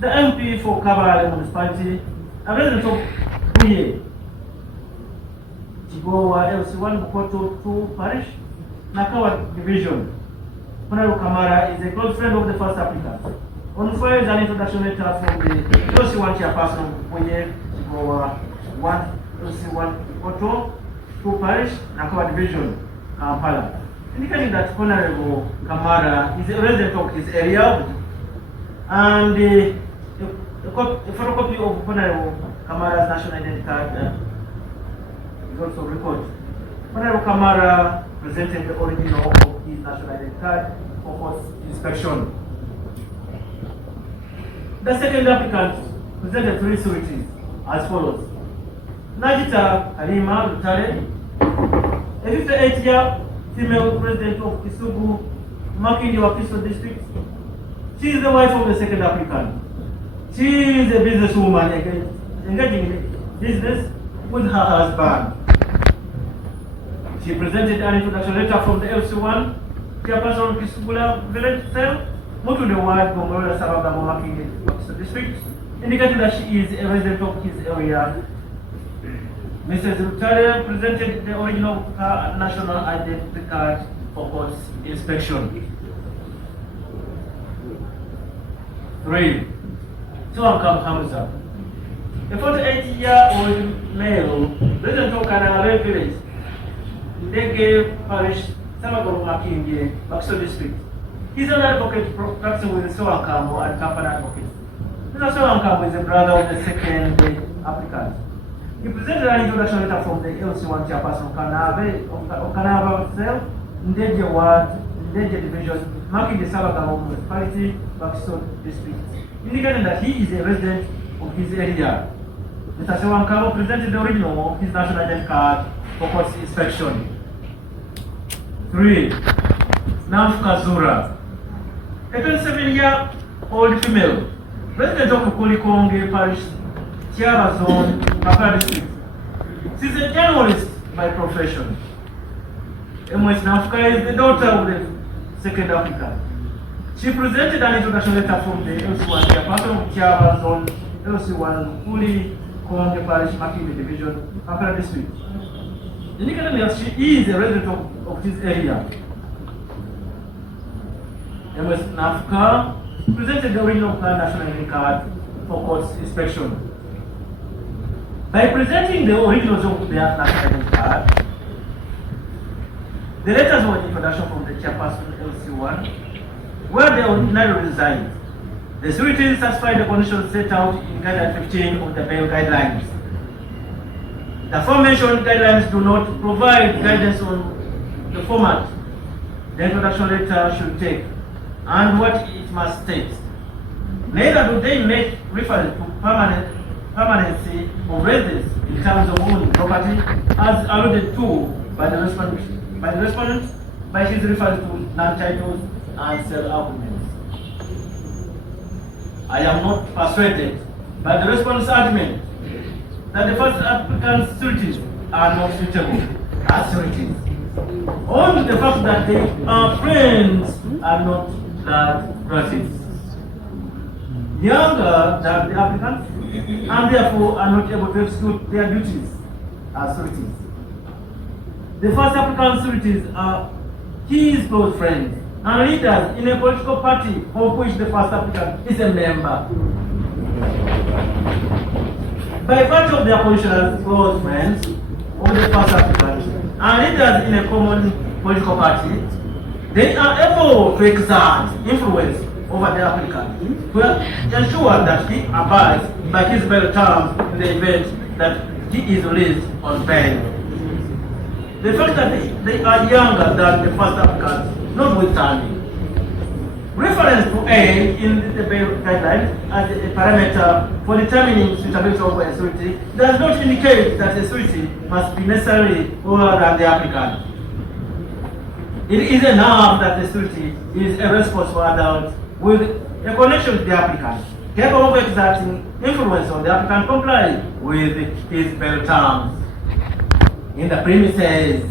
the MP for Kabale Municipality, a resident of Buye, Chigowa LC1 Bukoto 2 Parish, Nakawa Division. Honorable Kamara is a close friend of the first applicant. On file is an introduction letter from the LC1 chairperson Mwenye Goa 1 LC1 Koto, 2 Parish, Nakawa Division, Kampala, indicating that Honorable Kamara is a resident of his area, and a photocopy of Honorable Kamara's national identity card is also recorded. Honorable Kamara presented the original of his national identity card for court inspection. The second applicant presented 3 sureties as follows. Najita Halima Lutale, a 58-year female resident of Kisugu, Makindi Wakiso district. She is the wife of the second applicant. She is a businesswoman engaging in business with her husband. She presented an introduction letter from the LC1 chairperson Kisugula village cell, Mutu the ward Gomora Sabaga Makindi Wakiso district, indicating that she is a resident of his area. Mrs. Rutare presented the original national identity card for court inspection. 3. Tuankam Hamza, a 48-year-old male resident of Kanare village, Besigye Parish, Samagoro Makindi, Wakiso district. He's an advocate practicing with the Soankamo and Kampala advocate. Mr. Soankamo is the brother of the second applicant. He presented an introduction letter from the LC1 chairperson of Kanava itself, Ndeje Ward, Ndeje Division, marking the Sabagamo municipality, Wakiso district, indicating that he is a resident of his area. Mr. Soankamo presented the original of his national identity card for court inspection. 3. Namfuka Zura, a 27-year-old female, resident of Kulikonge Parish, Tiara Zone, Kampala district. She is a journalist by profession. M.S. Namfuka is the daughter of the second applicant. She presented an introduction letter from the LC1 chairperson of Tiara Zone, LC1 Kulikonge Parish, Makindi Division, Kampala district, indicating that she is a resident of his area. M.S. Namfuka presented the original national ID card for court inspection. By presenting the originals of their national ID card, the letters were introduction from the chairperson LC1, where they ordinarily reside. The sureties satisfy the conditions set out in Guideline 15 of the bail guidelines. The aforementioned guidelines do not provide guidance on the format the introduction letter should take and what it must state. Neither do they make reference to permanency of residence in terms of own property, as alluded to by the respondent by his reference to non-titles and self-arguments. I am not persuaded by the respondent's argument that the first applicant's sureties are not suitable as sureties. Only the fact that they are friends are not blood relatives. Younger than the applicant, and therefore are not able to execute their duties as sureties. The first applicant's sureties are his close friends and leaders in a political party of which the first applicant is a member. By virtue of their position as close friends of the first applicant and leaders in a common political party, they are able to exert influence over the applicant to ensure that he abides by his bail terms in the event that he is released on bail. The fact that they are younger than the first applicant, notwithstanding, reference to age in the bail guidelines as a parameter for determining suitability of a surety does not indicate that a surety must be necessarily older than the applicant. It is enough that the surety is a responsible adult with a connection to the applicant, capable of exerting influence on the applicant comply with his bail terms. In the premises,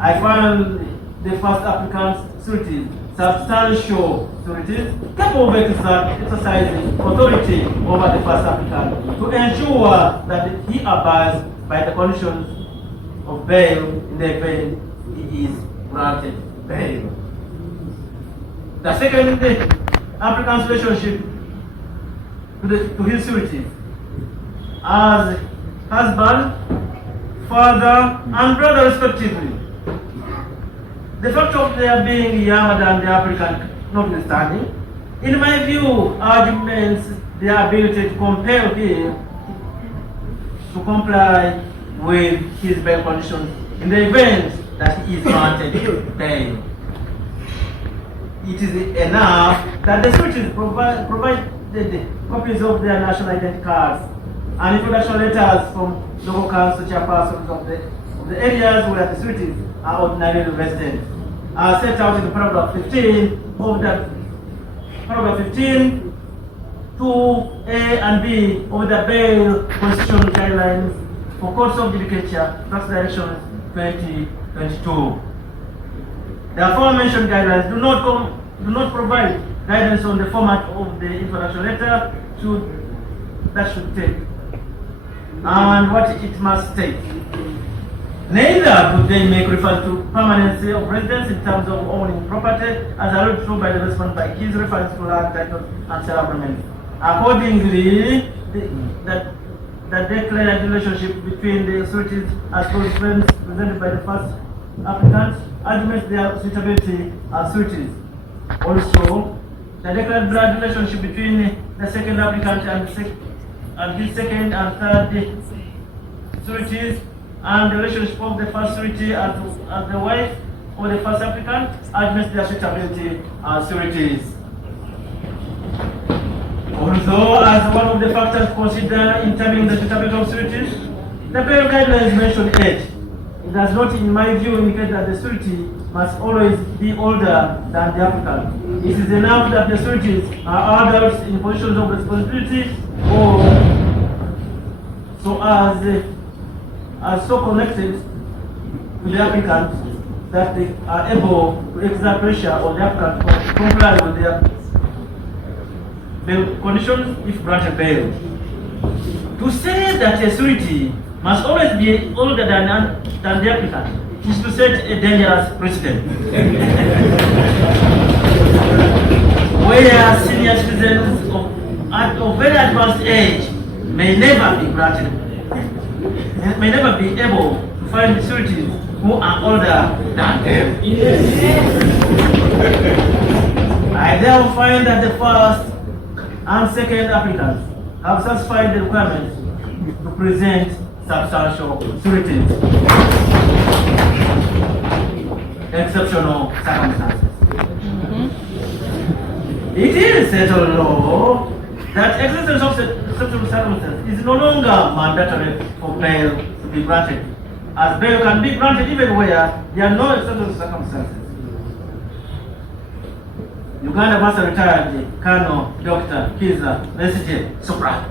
I found the first applicant's sureties substantial sureties capable of exercising authority over the first applicant to ensure that he abides by the conditions of bail in the event he is granted bail. The second applicant's relationship to his sureties as husband, father, and brother respectively. The fact of their being younger than the applicant notwithstanding, in my view, arguments their ability to compel him to comply with his bail conditions in the event that he is granted bail. It is enough that the sureties provided copies of their national identity cards and introduction letters from local council chairpersons of the areas where the sureties are ordinarily resident, are set out in paragraph 15 of that paragraph 15 2A and B of the bail constitutional guidelines for courts of judicature, tax directions 2022. The aforementioned guidelines do not provide guidance on the format of the introduction letter that should take and what it must take. Neither do they make reference to permanency of residence in terms of owning property, as alluded to by the respondent by his reference to land titles and settlements. Accordingly, the declared relationship between the sureties as close friends presented by the first applicant arguments their suitability as sureties. Also, the declared blood relationship between the second applicant and his second and third sureties and the relationship of the first surety as the wife of the first applicant arguments their suitability as sureties. Although, as one of the factors considered in determining the suitability of sureties, the bail guidelines mention age. It does not, in my view, indicate that the surety must always be older than the applicant. It is enough that the sureties are adults in positions of responsibility or so as so connected to the applicant that they are able to exert pressure on the applicant to comply with their bail conditions if granted bail. To say that a surety must always be older than the applicant is to set a dangerous precedent. Where senior citizens of very advanced age may never be granted, may never be able to find sureties who are older than them. I therefore find that the first and second applicants have satisfied the requirements to present substantial sureties. Exceptional circumstances. It is settled law that existence of exceptional circumstances is no longer mandatory for bail to be granted, as bail can be granted even where there are no exceptional circumstances. Uganda Master Retired Colonel Dr. Kiza Besigye Obeid.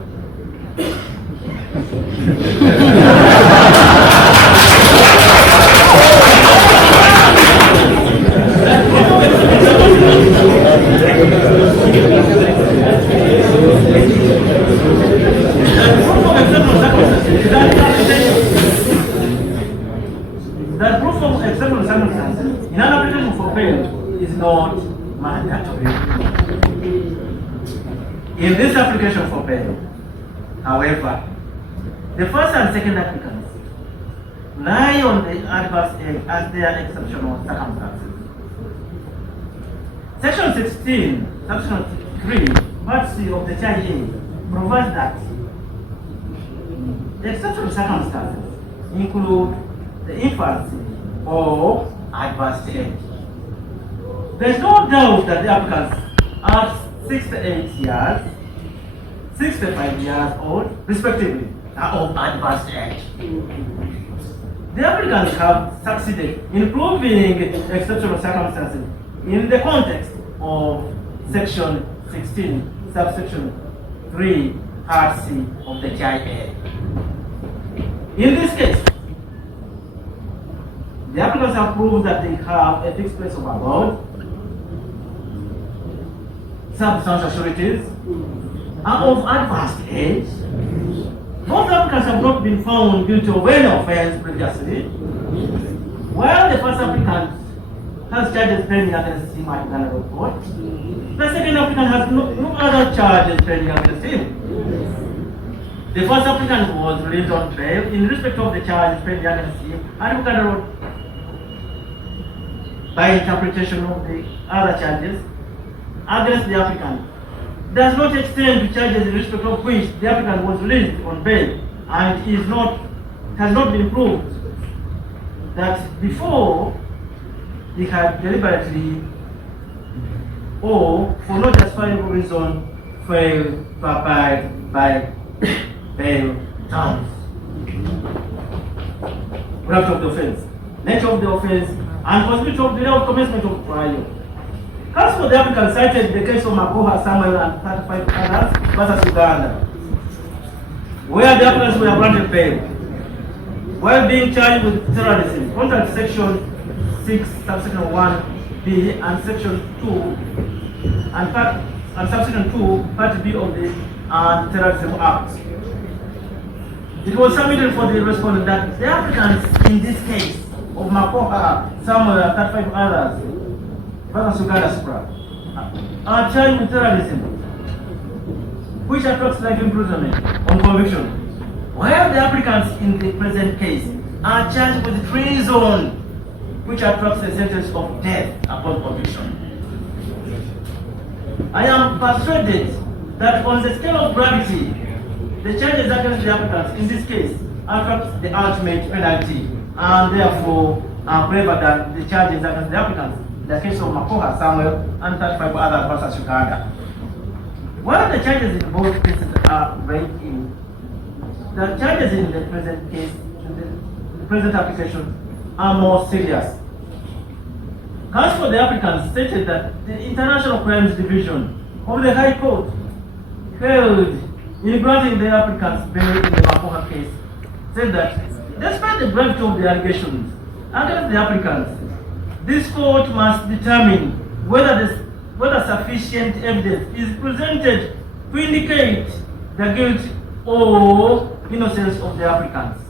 That proof of exceptional circumstances in an application for bail is not mandatory. In this application for bail, however, the first and second applicants lie on the adverse age as their exceptional circumstances. Section 16, Section 3, Part C of the Child Act provides that the exceptional circumstances include the infancy or advanced age. There is no doubt that the applicants are 68 years, 65 years old, respectively, are of advanced age. The applicants have succeeded in proving exceptional circumstances in the context of Section 16, Subsection 3, Part C of the GIA. In this case, the applicants have proved that they have a fixed place of abode, substantial sureties, are of advanced age. Both applicants have not been found guilty of any offense previously, while the first applicant has charges pending against him at Uganda Road Court. The second applicant has no other charges pending against him. The first applicant was released on bail in respect of the charges pending against him at Uganda Road by interpretation of the other charges against the applicant does not extend to charges in respect of which the applicant was released on bail and has not been proved that before he had deliberately or for no justifiable reason failed to abide by bail terms. Graft of the offense, nature of the offense, and possibility of delay of commencement of trial. As for the applicant cited the case of Makoha, Samuel, and 35 others versus Uganda, where the applicants were granted bail while being charged with terrorism, contrary to section 6, subsection 1b and section 2 and subsection 2, part B of the Terrorism Act. It was submitted for the respondent that the applicants in this case of Makoha, Samuel, and 35 others versus Uganda Supra are charged with terrorism, which attracts life imprisonment on conviction, while the applicants in the present case are charged with treason, which attracts a sentence of death upon conviction. I am persuaded that on the scale of gravity, the charges against the applicants in this case attract the ultimate penalty and therefore are braver than the charges against the applicants in the case of Makoha, Samuel, and 35 others versus Uganda. While the charges in both cases are great in the charges in the present case, in the present application, are more serious. As for the applicants, stated that the International Crimes Division of the High Court held in granting the applicants bail in the Makoha case, said that despite the gravity of the allegations against the applicants, this court must determine whether sufficient evidence is presented to indicate the guilt or innocence of the applicants.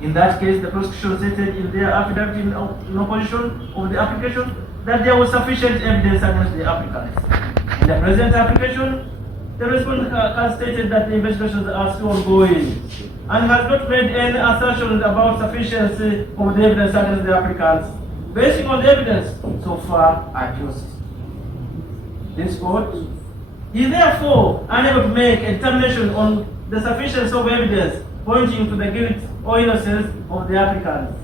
In that case, the prosecution stated in their affidavit in opposition of the application that there was sufficient evidence against the applicants. In the present application, the respondent has stated that the investigations are still ongoing and has not made any assertions about sufficiency of the evidence against the applicants, based on the evidence so far adduced. This court is therefore unable to make a determination on the sufficiency of evidence pointing to the guilt or innocence of the applicants.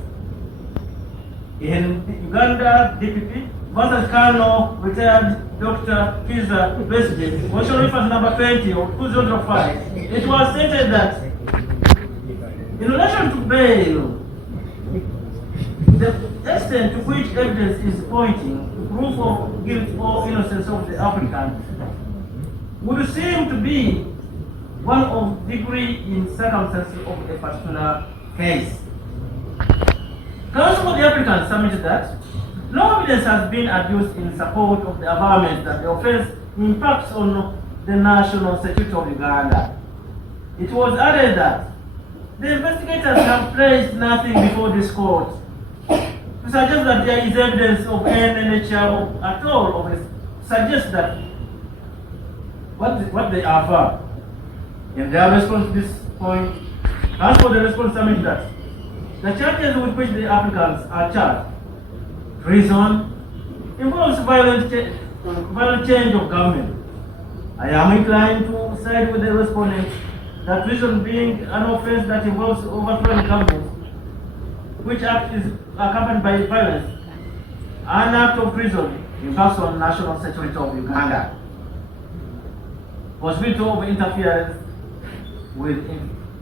In Uganda DPP versus Colonel retired Dr. Kiza Besigye, motion reference number 20 of 2005, it was stated that in relation to bail, the extent to which evidence is pointing to proof of guilt or innocence of the applicant would seem to be one of degree in circumstances of a particular case. Counsel for the applicant submitted that no evidence has been adduced in support of the averment that the offense impacts on the national security of Uganda. It was added that the investigators have placed nothing before this court to suggest that there is evidence of any nature at all of it, suggests that what they affirm. In their response to this point, as for the response submitted that the charges with which the applicants are charged, treason, involves violent change of government. I am inclined to side with the respondent that treason being an offense that involves overthrowing government, which act is accompanied by violence, an act of treason impacts on national security of Uganda. Possibility of interference with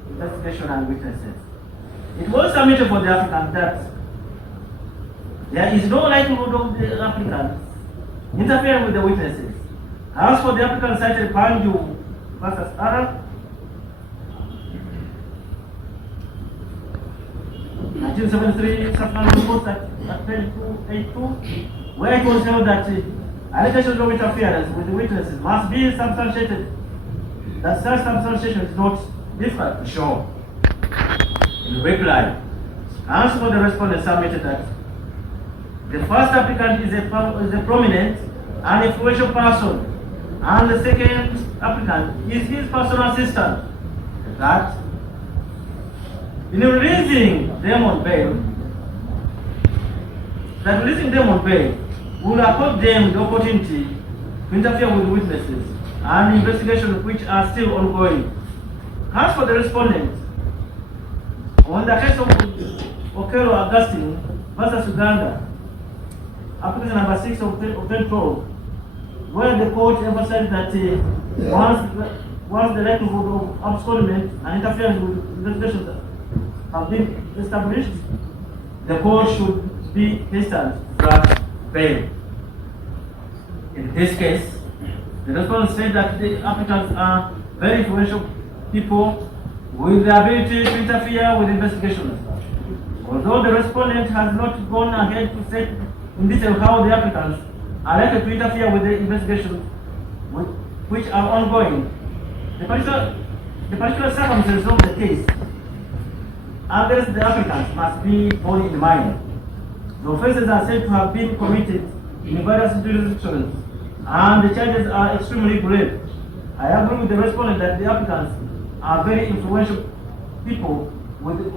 investigation and witnesses. It was submitted for the applicant that there is no likelihood of the applicant interfering with the witnesses. As for the applicant cited Panju versus Arab, 1973 supplemental report at page 282, where it was held that allegations of interference with the witnesses must be substantiated. That such substantiation is not difficult to show. In reply, as for the respondent submitted that the first applicant is a prominent and influential person, and the second applicant is his personal assistant. That in releasing them on bail, will afford them the opportunity to interfere with witnesses and investigations which are still ongoing. As for the respondent, on the case of Okello Augustine versus Uganda, application number 6 of 2012, where the court emphasized that once the likelihood of abscondment and interference with investigations have been established, the court should be hesitant to grant bail. In this case, the respondent said that the applicants are very influential people with the ability to interfere with investigations. Although the respondent has not gone ahead to say in detail how the applicants are likely to interfere with the investigations which are ongoing, the particular circumstances of the case against the applicants must be borne in mind. The offences are said to have been committed in various jurisdictions, and the charges are extremely grave. I agree with the respondent that the applicants are very influential people with the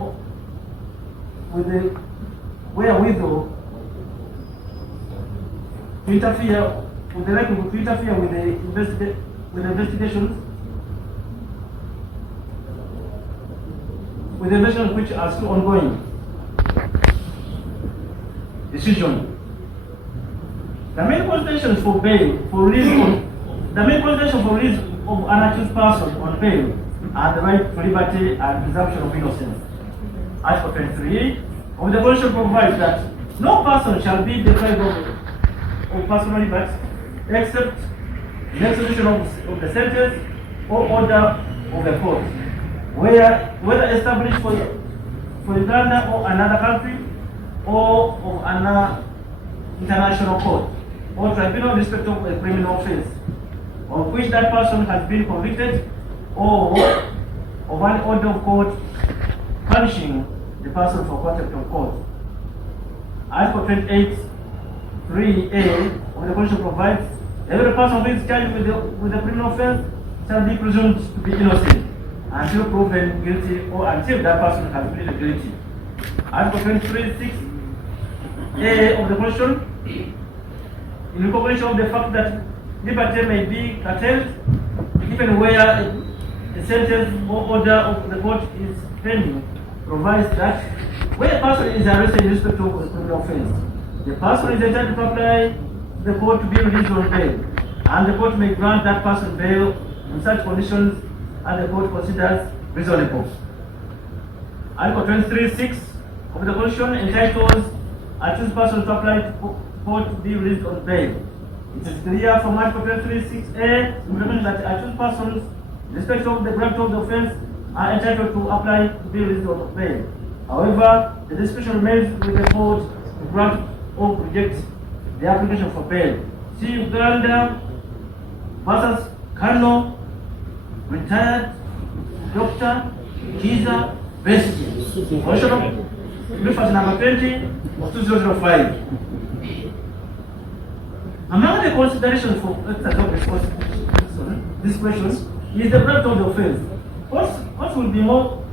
wherewithal to interfere with the likelihood to interfere with the investigations which are still ongoing. Decision. The main consideration for bail for release of an accused person on bail are the right to liberty and presumption of innocence. Article 23 of the Constitution provides that no person shall be deprived of personal liberty except in execution of the sentence or order of the court, whether established for Uganda or another country or of another international court or tribunal in respect of a criminal offense of which that person has been convicted or of an order of court punishing the person for contempt of court. Article 28 3A of the Constitution provides every person who is charged with a criminal offense shall be presumed to be innocent until proven guilty or until that person has pleaded guilty. Article 23(6)A of the Constitution, in recognition of the fact that liberty may be curtailed even where a sentence or order of the court is pending, provides that when a person is arrested in respect of a criminal offense, the person is entitled to apply the court to be released on bail, and the court may grant that person bail on such conditions as the court considers reasonable. Article 23(6) of the Constitution entitles accused person to apply to court to be released on bail. It is clear from Article 23(6)A that accused persons, in respect of the grant of the offense, are entitled to apply to be released on bail. However, the discretion remains with the court to grant or reject the application for bail. See Uganda versus Kano, retired Dr. Kiza Besigye. Constitutional reference number 20 of 2005. Among the considerations for exercise of discretion is the breadth of the offense. Courts will more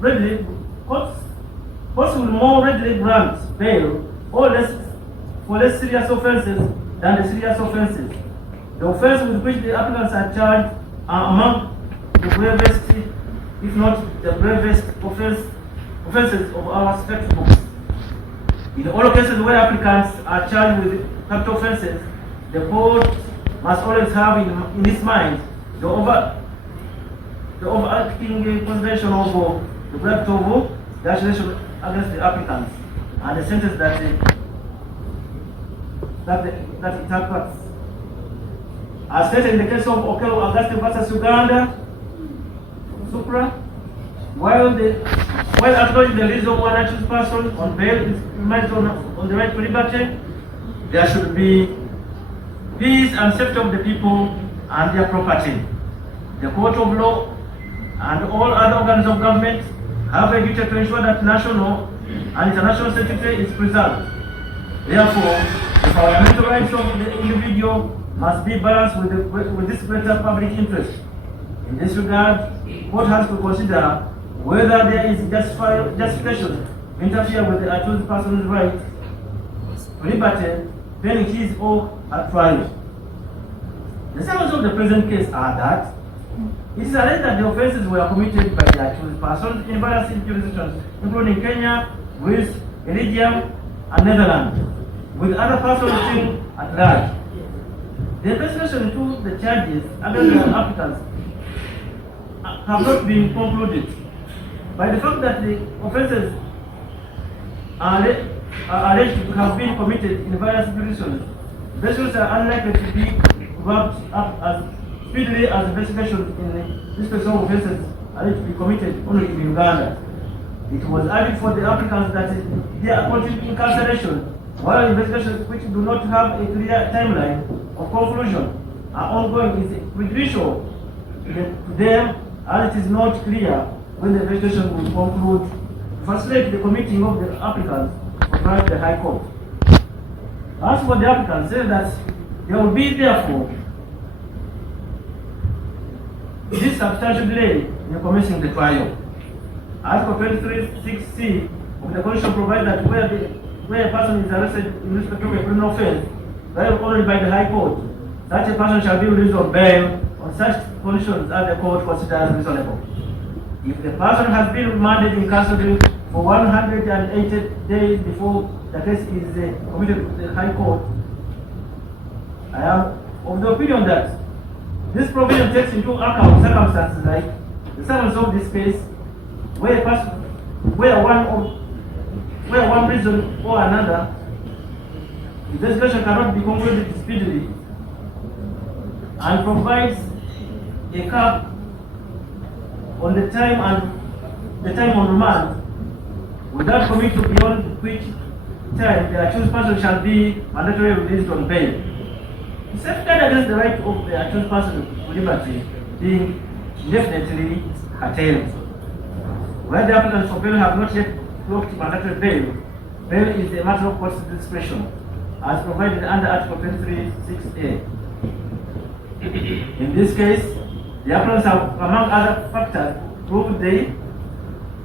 readily grant bail or for less serious offences than the serious offences. The offences with which the applicants are charged are among the gravest, if not the gravest, offences of our statute books. In all cases where applicants are charged with capital offences, the court must always have in its mind the overarching consideration of the breadth of the accusation against the applicants and the sentence that it interprets. As stated in the case of Okello Augustine versus Uganda, Supra, while acknowledging the release of one accused person on bail is based on the right to liberty, there should be peace and safety of the people and their property. The court of law and all other organs of government have a duty to ensure that national and international security is preserved. Therefore, the fundamental rights of the individual must be balanced with this greater public interest. In this regard, court has to consider whether there is justification to interfere with the accused person's right to liberty pending his or her trial. The summons of the present case are that it is alleged that the offences were committed by the accused persons in various jurisdictions, including Kenya, Greece, Belgium, and Netherlands, with other persons still at large. The investigation into the charges against the applicants have not been concluded. By the fact that the offences are alleged to have been committed in various jurisdictions, investigations are unlikely to be wrapped up as speedily as investigations in respect of offences alleged to be committed only in Uganda. It was argued for the applicants that their continued incarceration, while investigations which do not have a clear timeline of conclusion are ongoing, is prejudicial to them, as it is not clear when the investigation will conclude, to facilitate the committing of the applicants for trial to the High Court. As for the applicants, say that there will be therefore this substantial delay in commencing the trial. Article 23(6)(c) of the Constitution provides that where a person is arrested in respect of a criminal offense, trial ordered by the High Court, such a person shall be released on bail on such conditions as the court considers reasonable. If the person has been remanded in custody for 180 days before the case is committed to the High Court, I am of the opinion that this provision takes into account circumstances like the summons of this case, where one reason or another, investigation cannot be concluded speedily, and provides a cap on the time on remand, without committing beyond which time the accused person shall be mandatorily released on bail. To safeguard against the right of the accused person to liberty being indefinitely curtailed. Where the applicants for bail have not yet clocked mandatory bail, bail is a matter of court's discretion, as provided under Article 23(6)(a). In this case, the applicants have, among other factors, proved they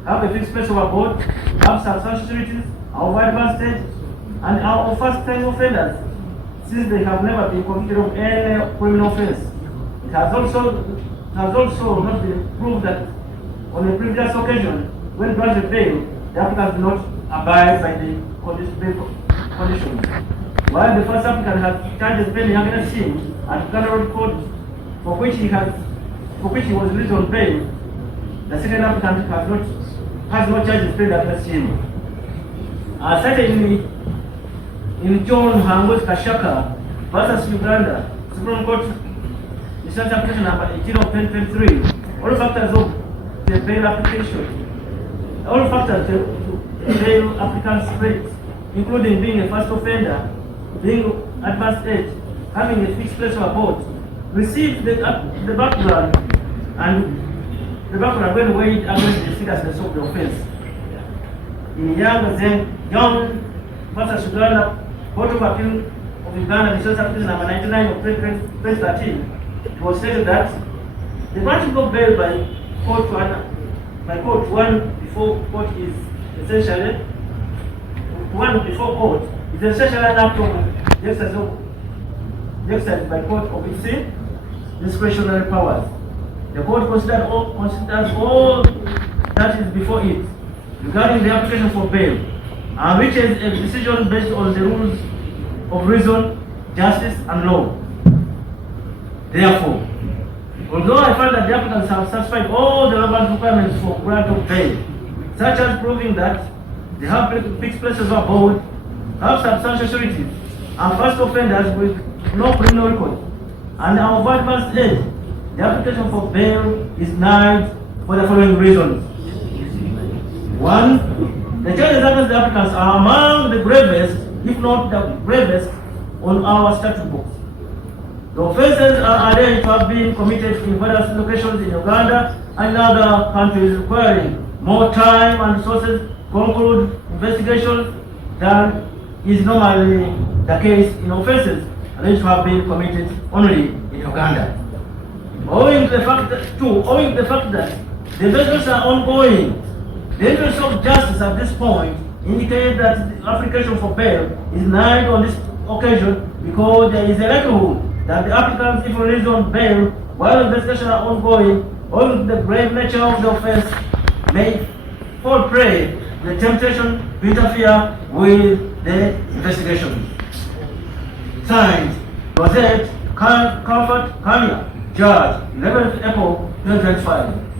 have a fixed place of abode, have substantial securities, are of advanced stage, and are of first-time offenders, since they have never been convicted of any criminal offense. It has also not been proved that on a previous occasion, when granted bail, the applicant did not abide by the conditions. While the first applicant has charges pending against him at Uganda Court for which he was released on bail, the second applicant has no charges pending against him. As cited in John Hango's Kashaka versus Uganda, Supreme Court Instance Application number 18 of 2023, all factors of the bail application, all factors to bail applicant's rate, including being a first offender, being advanced age, having a fixed place of abode, received the background when weighed against the seriousness of the offense. In Young versus Uganda, Court of Appeal of Uganda, Instance Application number 99 of 2013, it was stated that the granting of bail by court one before court is essentially an act of the exercise by court of its discretionary powers. The court considers all that is before it regarding the application for bail and reaches a decision based on the rules of reason, justice, and law. Therefore, although I find that the applicants have satisfied all the relevant requirements for grant of bail, such as proving that they have fixed places of abode, have substantial security, and first offenders with no criminal record, and are of advanced age, the application for bail is denied for the following reasons. 1. The charges against the applicants are among the gravest, if not the gravest, on our statute books. The offences are alleged to have been committed in various locations in Uganda and other countries, requiring more time and resources to conclude investigations than is normally the case in offences alleged to have been committed only in Uganda. Owing to the fact that the investigations are ongoing, the interests of justice at this point indicate that the application for bail is denied on this occasion because there is a likelihood that the applicants, if released on bail while investigations are ongoing, owing to the grave nature of the offense, may fall prey to the temptation to interfere with the investigation. Signed, Rosette Comfort Kanya, Judge, 11th April 2025.